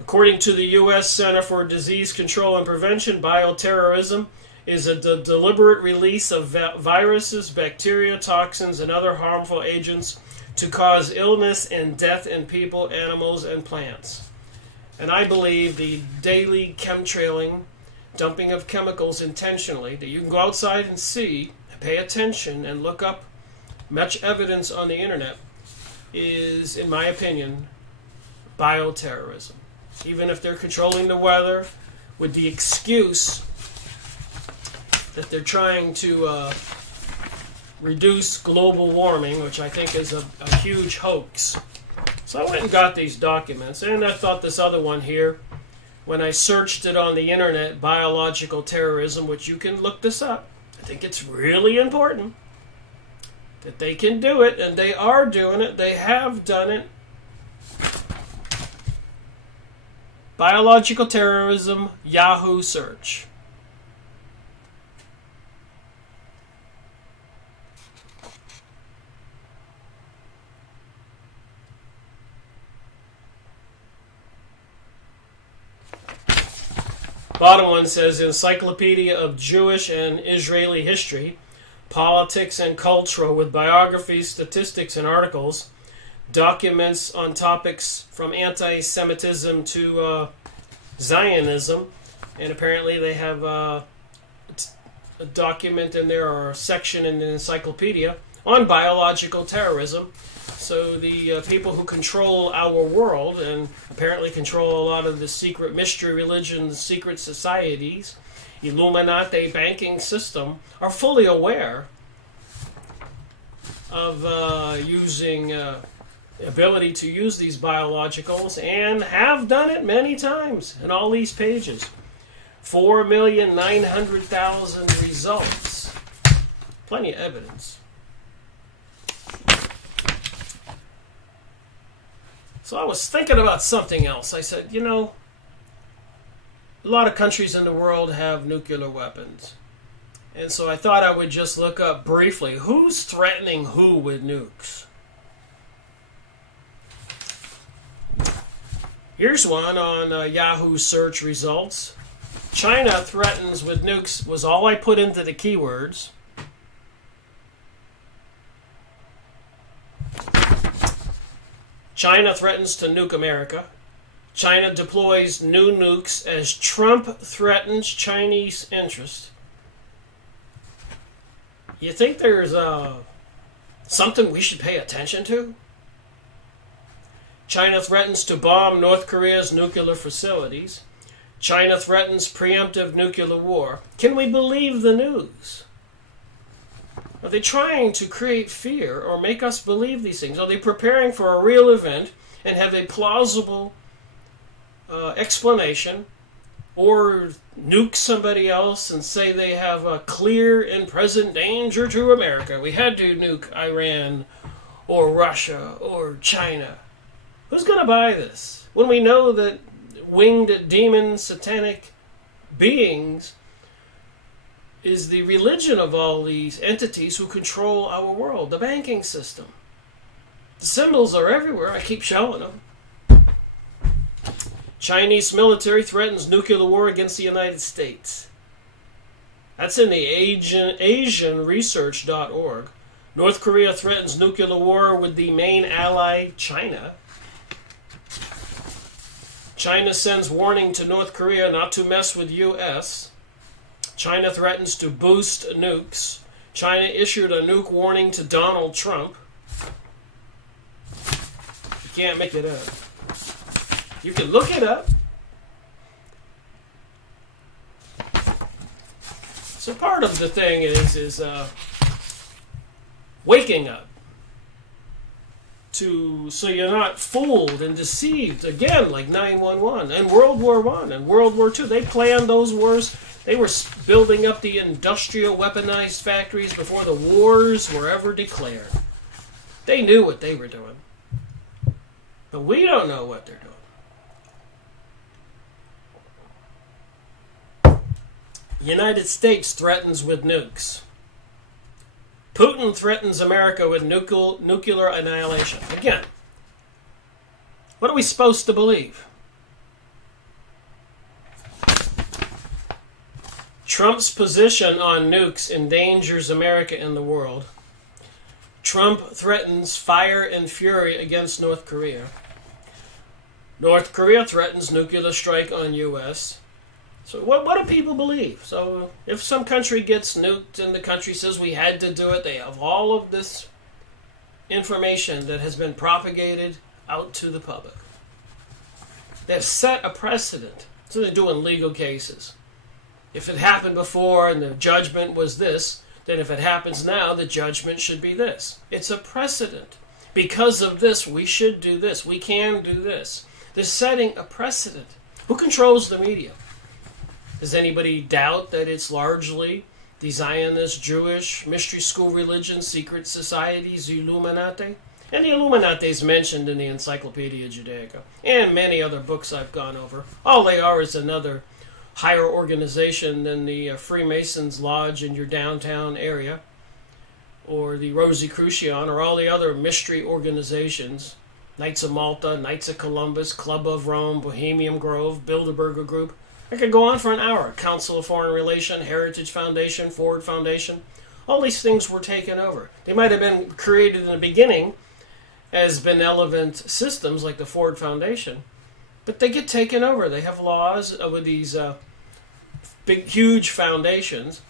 According to the U.S. Center for Disease Control and Prevention, bioterrorism is a deliberate release of viruses, bacteria, toxins, and other harmful agents to cause illness and death in people, animals, and plants. And I believe the daily chemtrailing, dumping of chemicals intentionally, that you can go outside and see, pay attention, and look up much evidence on the internet, is, in my opinion, bioterrorism. Even if they're controlling the weather with the excuse that they're trying to reduce global warming, which I think is a huge hoax. So I went and got these documents, and I thought this other one here, when I searched it on the internet, biological terrorism, which you can look this up, I think it's really important that they can do it, and they are doing it, they have done it. Biological terrorism, Yahoo search. Bottom one says, Encyclopedia of Jewish and Israeli History, Politics and Culture with biographies, statistics, and articles, documents on topics from anti-Semitism to Zionism, and apparently they have a document in there, or a section in the encyclopedia, on biological terrorism. So the people who control our world, and apparently control a lot of the secret mystery religions, secret societies, Illuminati banking system, are fully aware of using ability to use these biologicals, and have done it many times in all these pages. 4,900,000 results. Plenty of evidence. So I was thinking about something else. I said, a lot of countries in the world have nuclear weapons. And so I thought I would just look up briefly, who's threatening who with nukes? Here's one on Yahoo search results. China threatens with nukes was all I put into the keywords. China threatens to nuke America. China deploys new nukes as Trump threatens Chinese interest. You think there's something we should pay attention to? China threatens to bomb North Korea's nuclear facilities. China threatens preemptive nuclear war. Can we believe the news? Are they trying to create fear or make us believe these things? Are they preparing for a real event and have a plausible explanation, or nuke somebody else and say they have a clear and present danger to America? We had to nuke Iran or Russia or China. Who's going to buy this when we know that winged demon satanic beings is the religion of all these entities who control our world, the banking system? The symbols are everywhere. I keep showing them. Chinese military threatens nuclear war against the United States. That's in the AsianResearch.org. North Korea threatens nuclear war with the main ally, China. China sends warning to North Korea not to mess with U.S. China threatens to boost nukes. China issued a nuke warning to Donald Trump. You can't make it up. You can look it up. So part of the thing is waking up so you're not fooled and deceived again, like 9/11 and World War I and World War II. They planned those wars. They were building up the industrial weaponized factories before the wars were ever declared. They knew what they were doing. But we don't know what they're doing. United States threatens with nukes. Putin threatens America with nuclear annihilation. Again, what are we supposed to believe? Trump's position on nukes endangers America and the world. Trump threatens fire and fury against North Korea. North Korea threatens nuclear strike on U.S. So what do people believe? So if some country gets nuked and the country says we had to do it, they have all of this information that has been propagated out to the public. They've set a precedent. So they're doing legal cases. If it happened before and the judgment was this, then if it happens now, the judgment should be this. It's a precedent. Because of this, we should do this. We can do this. They're setting a precedent. Who controls the media? Does anybody doubt that it's largely the Zionist, Jewish, mystery school religion, secret societies, the Illuminati? And the Illuminati is mentioned in the Encyclopedia Judaica and many other books I've gone over. All they are is another higher organization than the Freemasons Lodge in your downtown area, or the Rosicrucian, or all the other mystery organizations, Knights of Malta, Knights of Columbus, Club of Rome, Bohemian Grove, Bilderberger Group. I could go on for an hour. Council of Foreign Relations, Heritage Foundation, Ford Foundation. All these things were taken over. They might have been created in the beginning as benevolent systems like the Ford Foundation, but they get taken over. They have laws with these big, huge foundations,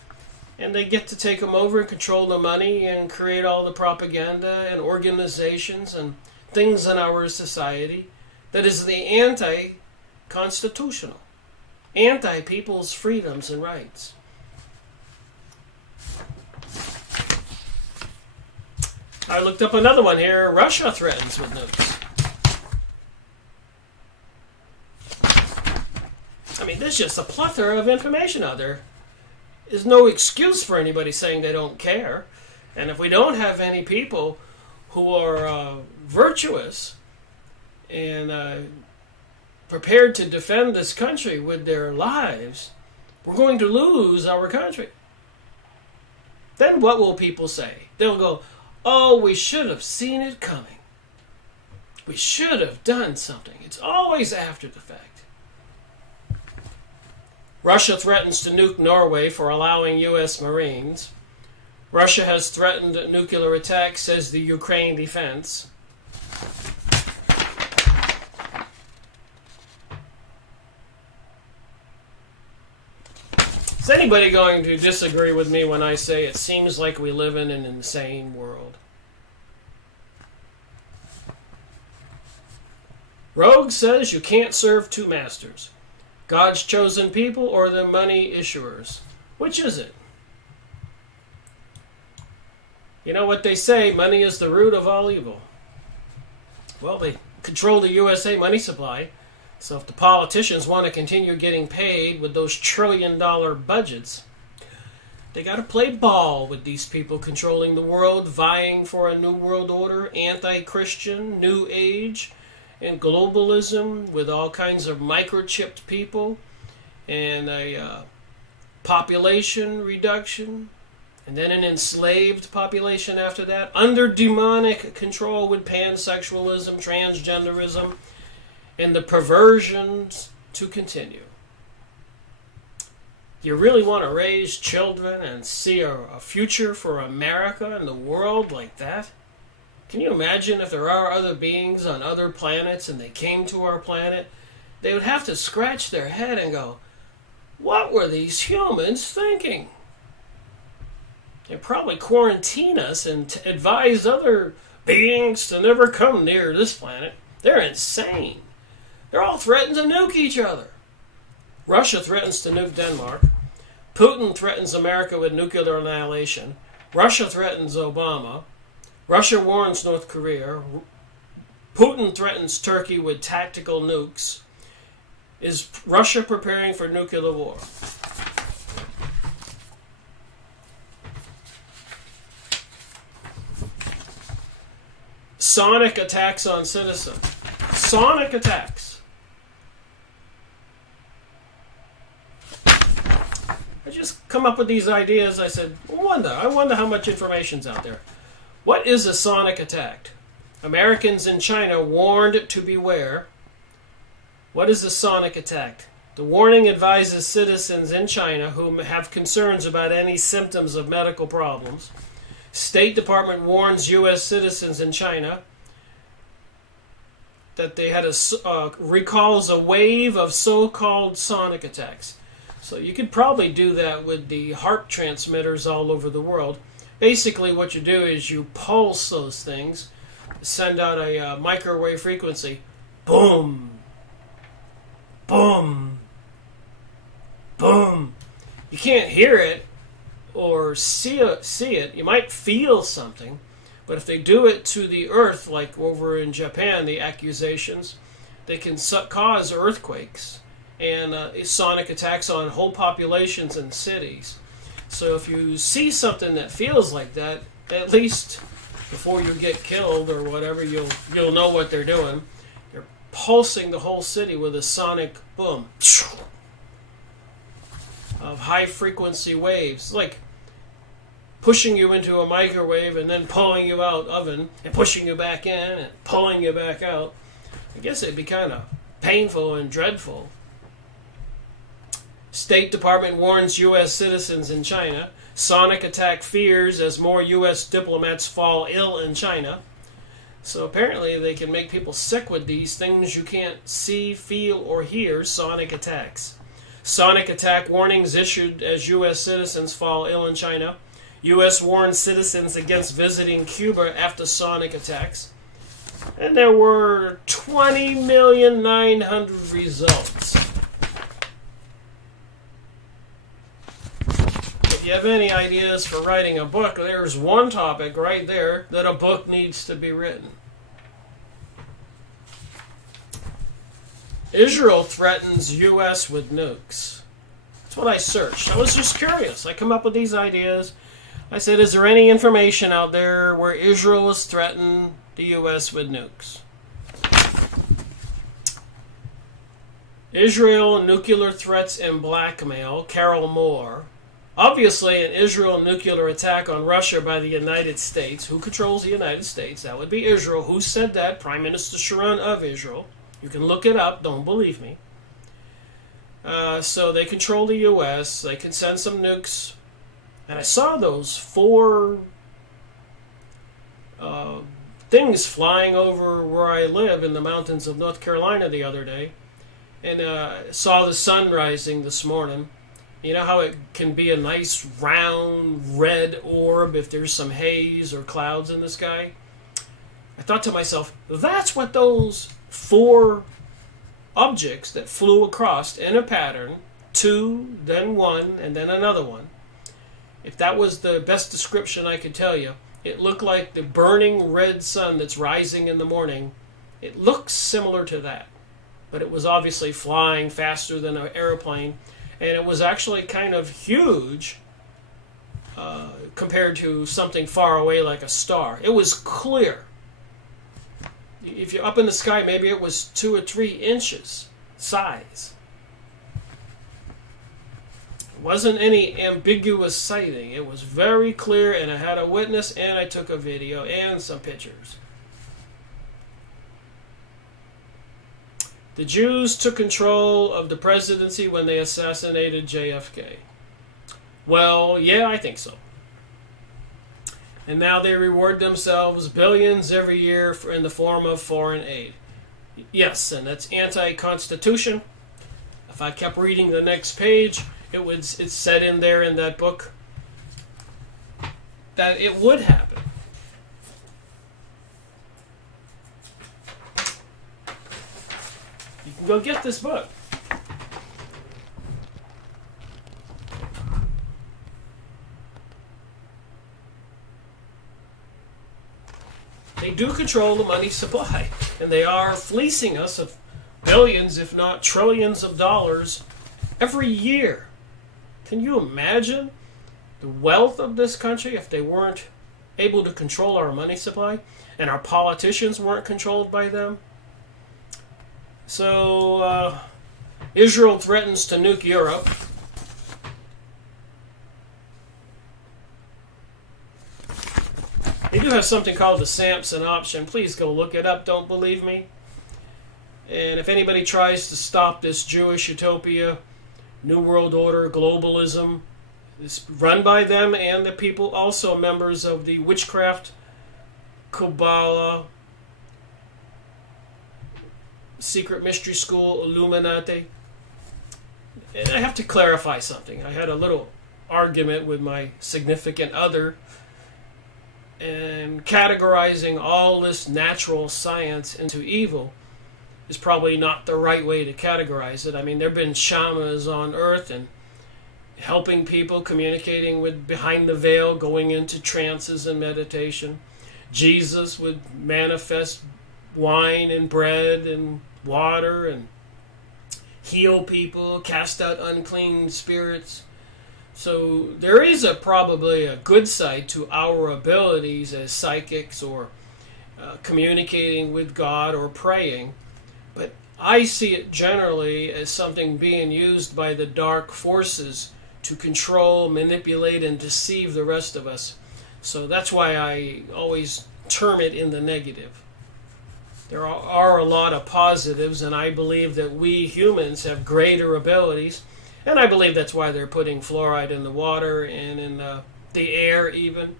and they get to take them over and control the money and create all the propaganda and organizations and things in our society that is the anti-constitutional, anti-people's freedoms and rights. I looked up another one here. Russia threatens with nukes. I mean, there's just a plethora of information out there. There's no excuse for anybody saying they don't care. And if we don't have any people who are virtuous and prepared to defend this country with their lives, we're going to lose our country. Then what will people say? They'll go, oh, we should have seen it coming. We should have done something. It's always after the fact. Russia threatens to nuke Norway for allowing U.S. Marines. Russia has threatened nuclear attack, says the Ukraine defense. Is anybody going to disagree with me when I say it seems like we live in an insane world? Rogue says you can't serve two masters. God's chosen people or the money issuers. Which is it? You know what they say, money is the root of all evil. Well, they control the USA money supply. So if the politicians want to continue getting paid with those trillion-dollar budgets, they got to play ball with these people controlling the world, vying for a new world order, anti-Christian, new age, and globalism with all kinds of microchipped people and a population reduction, and then an enslaved population after that, under demonic control with pansexualism, transgenderism, and the perversions to continue. You really want to raise children and see a future for America and the world like that? Can you imagine if there are other beings on other planets and they came to our planet? They would have to scratch their head and go, what were these humans thinking? They'd probably quarantine us and advise other beings to never come near this planet. They're insane. They're all threatening to nuke each other. Russia threatens to nuke Denmark. Putin threatens America with nuclear annihilation. Russia threatens Obama. Russia warns North Korea. Putin threatens Turkey with tactical nukes. Is Russia preparing for nuclear war? Sonic attacks on citizens. Sonic attacks. I just come up with these ideas. I said, I wonder how much information's out there. What is a sonic attack? Americans in China warned to beware. What is a sonic attack? The warning advises citizens in China who have concerns about any symptoms of medical problems. State Department warns U.S. citizens in China that they had recalls a wave of so-called sonic attacks. So you could probably do that with the heart transmitters all over the world. Basically what you do is you pulse those things, send out a microwave frequency, boom, boom, boom. You can't hear it or see it. You might feel something, but if they do it to the earth, like over in Japan, the accusations, they can cause earthquakes and sonic attacks on whole populations and cities. So if you see something that feels like that, at least before you get killed or whatever, you'll know what they're doing. You're pulsing the whole city with a sonic boom of high frequency waves, like pushing you into a microwave and then pulling you out oven and pushing you back in and pulling you back out. I guess it'd be kind of painful and dreadful. State Department warns U.S. citizens in China. Sonic attack fears as more U.S. diplomats fall ill in China. So apparently they can make people sick with these things you can't see, feel, or hear, sonic attacks. Sonic attack warnings issued as U.S. citizens fall ill in China. U.S. warns citizens against visiting Cuba after sonic attacks. And there were 20,900,000 results. If you have any ideas for writing a book, there's one topic right there that a book needs to be written. Israel threatens U.S. with nukes. That's what I searched. I was just curious. I come up with these ideas. I said, is there any information out there where Israel has threatened the U.S. with nukes? Israel nuclear threats and blackmail, Carol Moore. Obviously, an Israel nuclear attack on Russia by the United States. Who controls the United States? That would be Israel. Who said that? Prime Minister Sharon of Israel. You can look it up. Don't believe me. So they control the U.S. They can send some nukes. And I saw those 4 things flying over where I live in the mountains of North Carolina the other day. And saw the sun rising this morning. You know how it can be a nice round red orb if there's some haze or clouds in the sky? I thought to myself, that's what those 4 objects that flew across in a pattern, 2, then 1, and then another one. If that was the best description I could tell you, it looked like the burning red sun that's rising in the morning. It looks similar to that, but it was obviously flying faster than an airplane. And it was actually kind of huge compared to something far away like a star. It was clear. If you're up in the sky, maybe it was 2 or 3 inches size. It wasn't any ambiguous sighting. It was very clear, and I had a witness, and I took a video and some pictures. The Jews took control of the presidency when they assassinated JFK. Well, yeah, I think so. And now they reward themselves billions every year in the form of foreign aid. Yes, and that's anti-constitution. If I kept reading the next page, it's said in there in that book that it would happen. You can go get this book. They do control the money supply, and they are fleecing us of billions, if not trillions of dollars every year. Can you imagine the wealth of this country if they weren't able to control our money supply and our politicians weren't controlled by them? So, Israel threatens to nuke Europe. They do have something called the Samson option. Please go look it up. Don't believe me. And if anybody tries to stop this Jewish utopia, New World Order, globalism, it's run by them and the people also members of the witchcraft, Kabbalah, Secret Mystery School, Illuminati. And I have to clarify something. I had a little argument with my significant other, and categorizing all this natural science into evil is probably not the right way to categorize it. I mean, there have been shamans on Earth and helping people, communicating with behind the veil, going into trances and meditation. Jesus would manifest wine and bread and water and heal people, cast out unclean spirits. So there is probably a good side to our abilities as psychics or communicating with God or praying. But I see it generally as something being used by the dark forces to control, manipulate, and deceive the rest of us. So that's why I always term it in the negative. There are a lot of positives, and I believe that we humans have greater abilities. And I believe that's why they're putting fluoride in the water and in the air even.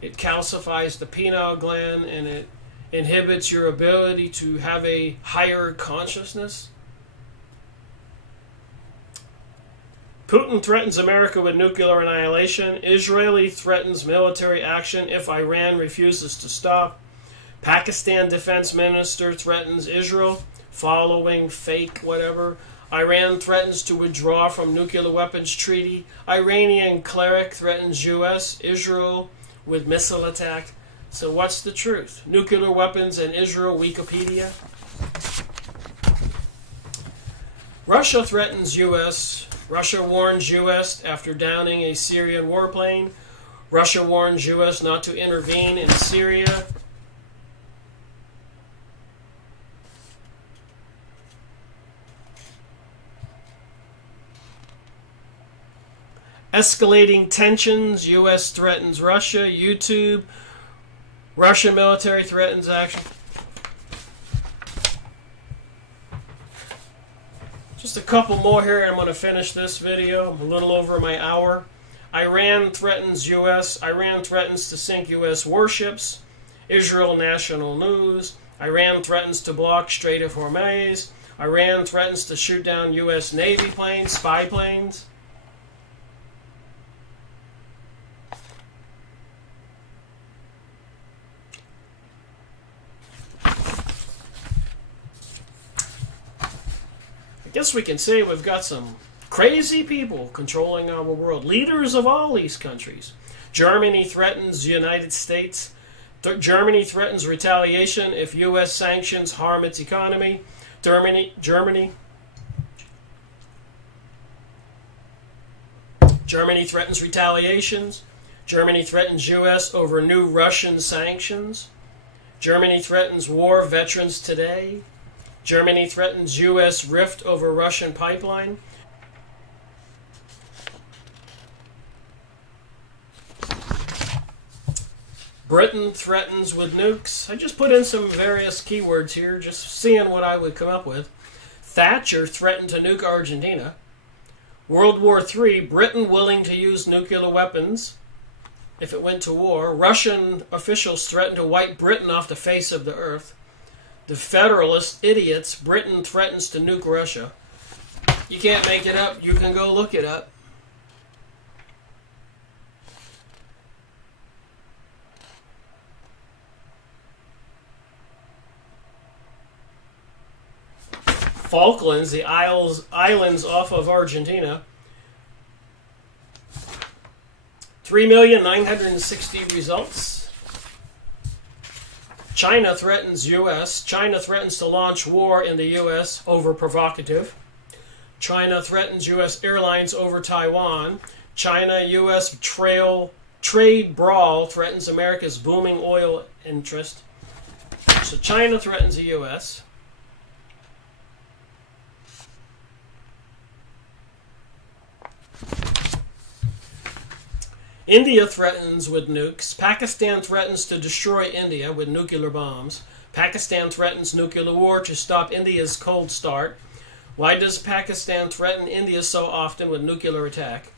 It calcifies the pineal gland and it inhibits your ability to have a higher consciousness. Putin threatens America with nuclear annihilation. Israeli threatens military action if Iran refuses to stop. Pakistan defense minister threatens Israel following fake whatever. Iran threatens to withdraw from nuclear weapons treaty. Iranian cleric threatens U.S. Israel with missile attack. So what's the truth? Nuclear weapons and Israel, Wikipedia. Russia threatens U.S. Russia warns U.S. after downing a Syrian warplane. Russia warns U.S. not to intervene in Syria. Escalating tensions, U.S. threatens Russia. YouTube, Russian military threatens action. Just a couple more here, and I'm going to finish this video. I'm a little over my hour. Iran threatens U.S. Iran threatens to sink U.S. warships. Israel national news. Iran threatens to block Strait of Hormuz. Iran threatens to shoot down U.S. Navy planes, spy planes. I guess we can say we've got some crazy people controlling our world. Leaders of all these countries. Germany threatens the United States. Germany threatens retaliation if U.S. sanctions harm its economy. Germany threatens retaliations. Germany threatens U.S. over new Russian sanctions. Germany threatens war veterans today. Germany threatens U.S. rift over Russian pipeline. Britain threatens with nukes. I just put in some various keywords here, just seeing what I would come up with. Thatcher threatened to nuke Argentina. World War III, Britain willing to use nuclear weapons if it went to war. Russian officials threatened to wipe Britain off the face of the earth. The Federalist idiots, Britain threatens to nuke Russia. You can't make it up. You can go look it up. Falklands, the islands off of Argentina. 3,960,000 results. China threatens U.S. China threatens to launch war in the U.S. over provocative. China threatens U.S. airlines over Taiwan. China-U.S. trade brawl threatens America's booming oil interest. So China threatens the U.S. India threatens with nukes. Pakistan threatens to destroy India with nuclear bombs. Pakistan threatens nuclear war to stop India's cold start. Why does Pakistan threaten India so often with nuclear attack?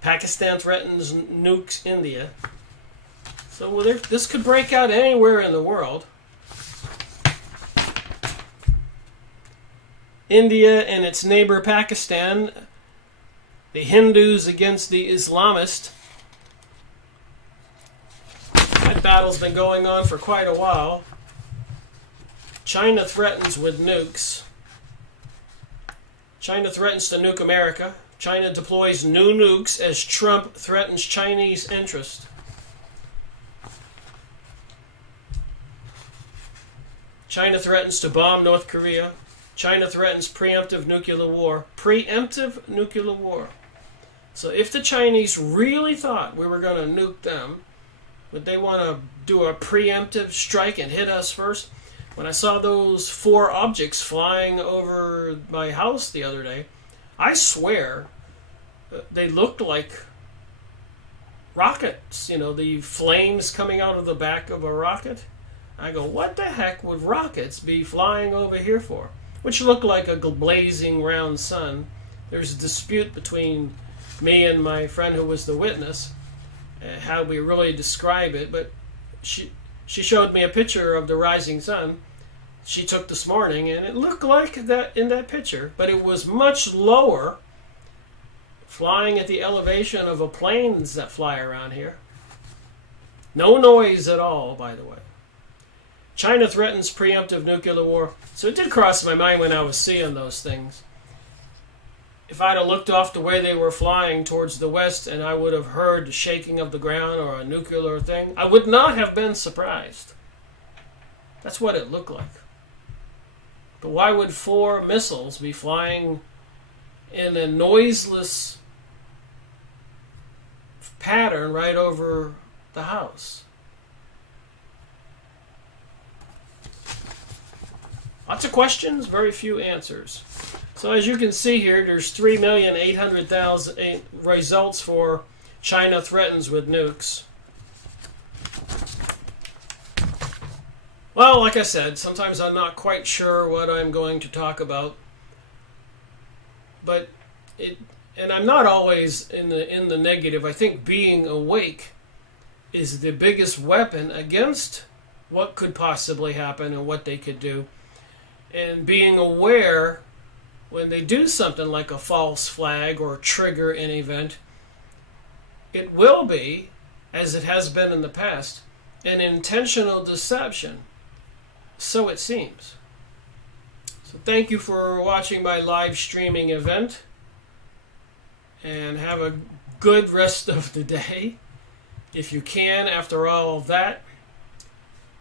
Pakistan threatens nukes India. So this could break out anywhere in the world. India and its neighbor Pakistan. The Hindus against the Islamists. That battle's been going on for quite a while. China threatens with nukes. China threatens to nuke America. China deploys new nukes as Trump threatens Chinese interest. China threatens to bomb North Korea. China threatens preemptive nuclear war. Preemptive nuclear war. So if the Chinese really thought we were going to nuke them, would they want to do a preemptive strike and hit us first? When I saw those 4 objects flying over my house the other day, I swear they looked like rockets. You know, the flames coming out of the back of a rocket. I go, what the heck would rockets be flying over here for? Which looked like a blazing round sun. There's a dispute between me and my friend who was the witness, how we really describe it, but she showed me a picture of the rising sun she took this morning, and it looked like that in that picture, but it was much lower, flying at the elevation of a planes that fly around here. No noise at all, by the way. China threatens preemptive nuclear war. So it did cross my mind when I was seeing those things. If I'd have looked off the way they were flying towards the west and I would have heard the shaking of the ground or a nuclear thing, I would not have been surprised. That's what it looked like. But why would 4 missiles be flying in a noiseless pattern right over the house? Lots of questions, very few answers. So as you can see here, there's 3,800,000 results for China threatens with nukes. Well, like I said, sometimes I'm not quite sure what I'm going to talk about. But and I'm not always in the negative. I think being awake is the biggest weapon against what could possibly happen and what they could do. And being aware when they do something like a false flag or trigger an event, it will be, as it has been in the past, an intentional deception. So it seems. So thank you for watching my live streaming event. And have a good rest of the day. If you can, after all of that.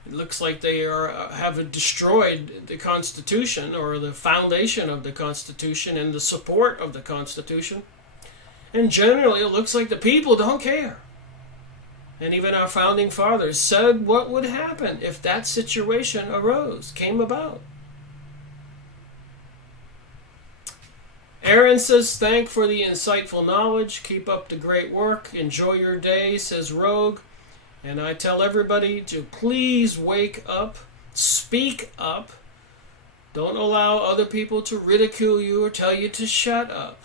It looks like they have destroyed the Constitution, or the foundation of the Constitution and the support of the Constitution. And generally it looks like the people don't care. And even our founding fathers said what would happen if that situation came about. Aaron says, thank for the insightful knowledge. Keep up the great work. Enjoy your day, says Rogue. And I tell everybody to please wake up, speak up. Don't allow other people to ridicule you or tell you to shut up.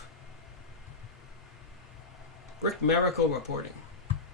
Rick Miracle reporting.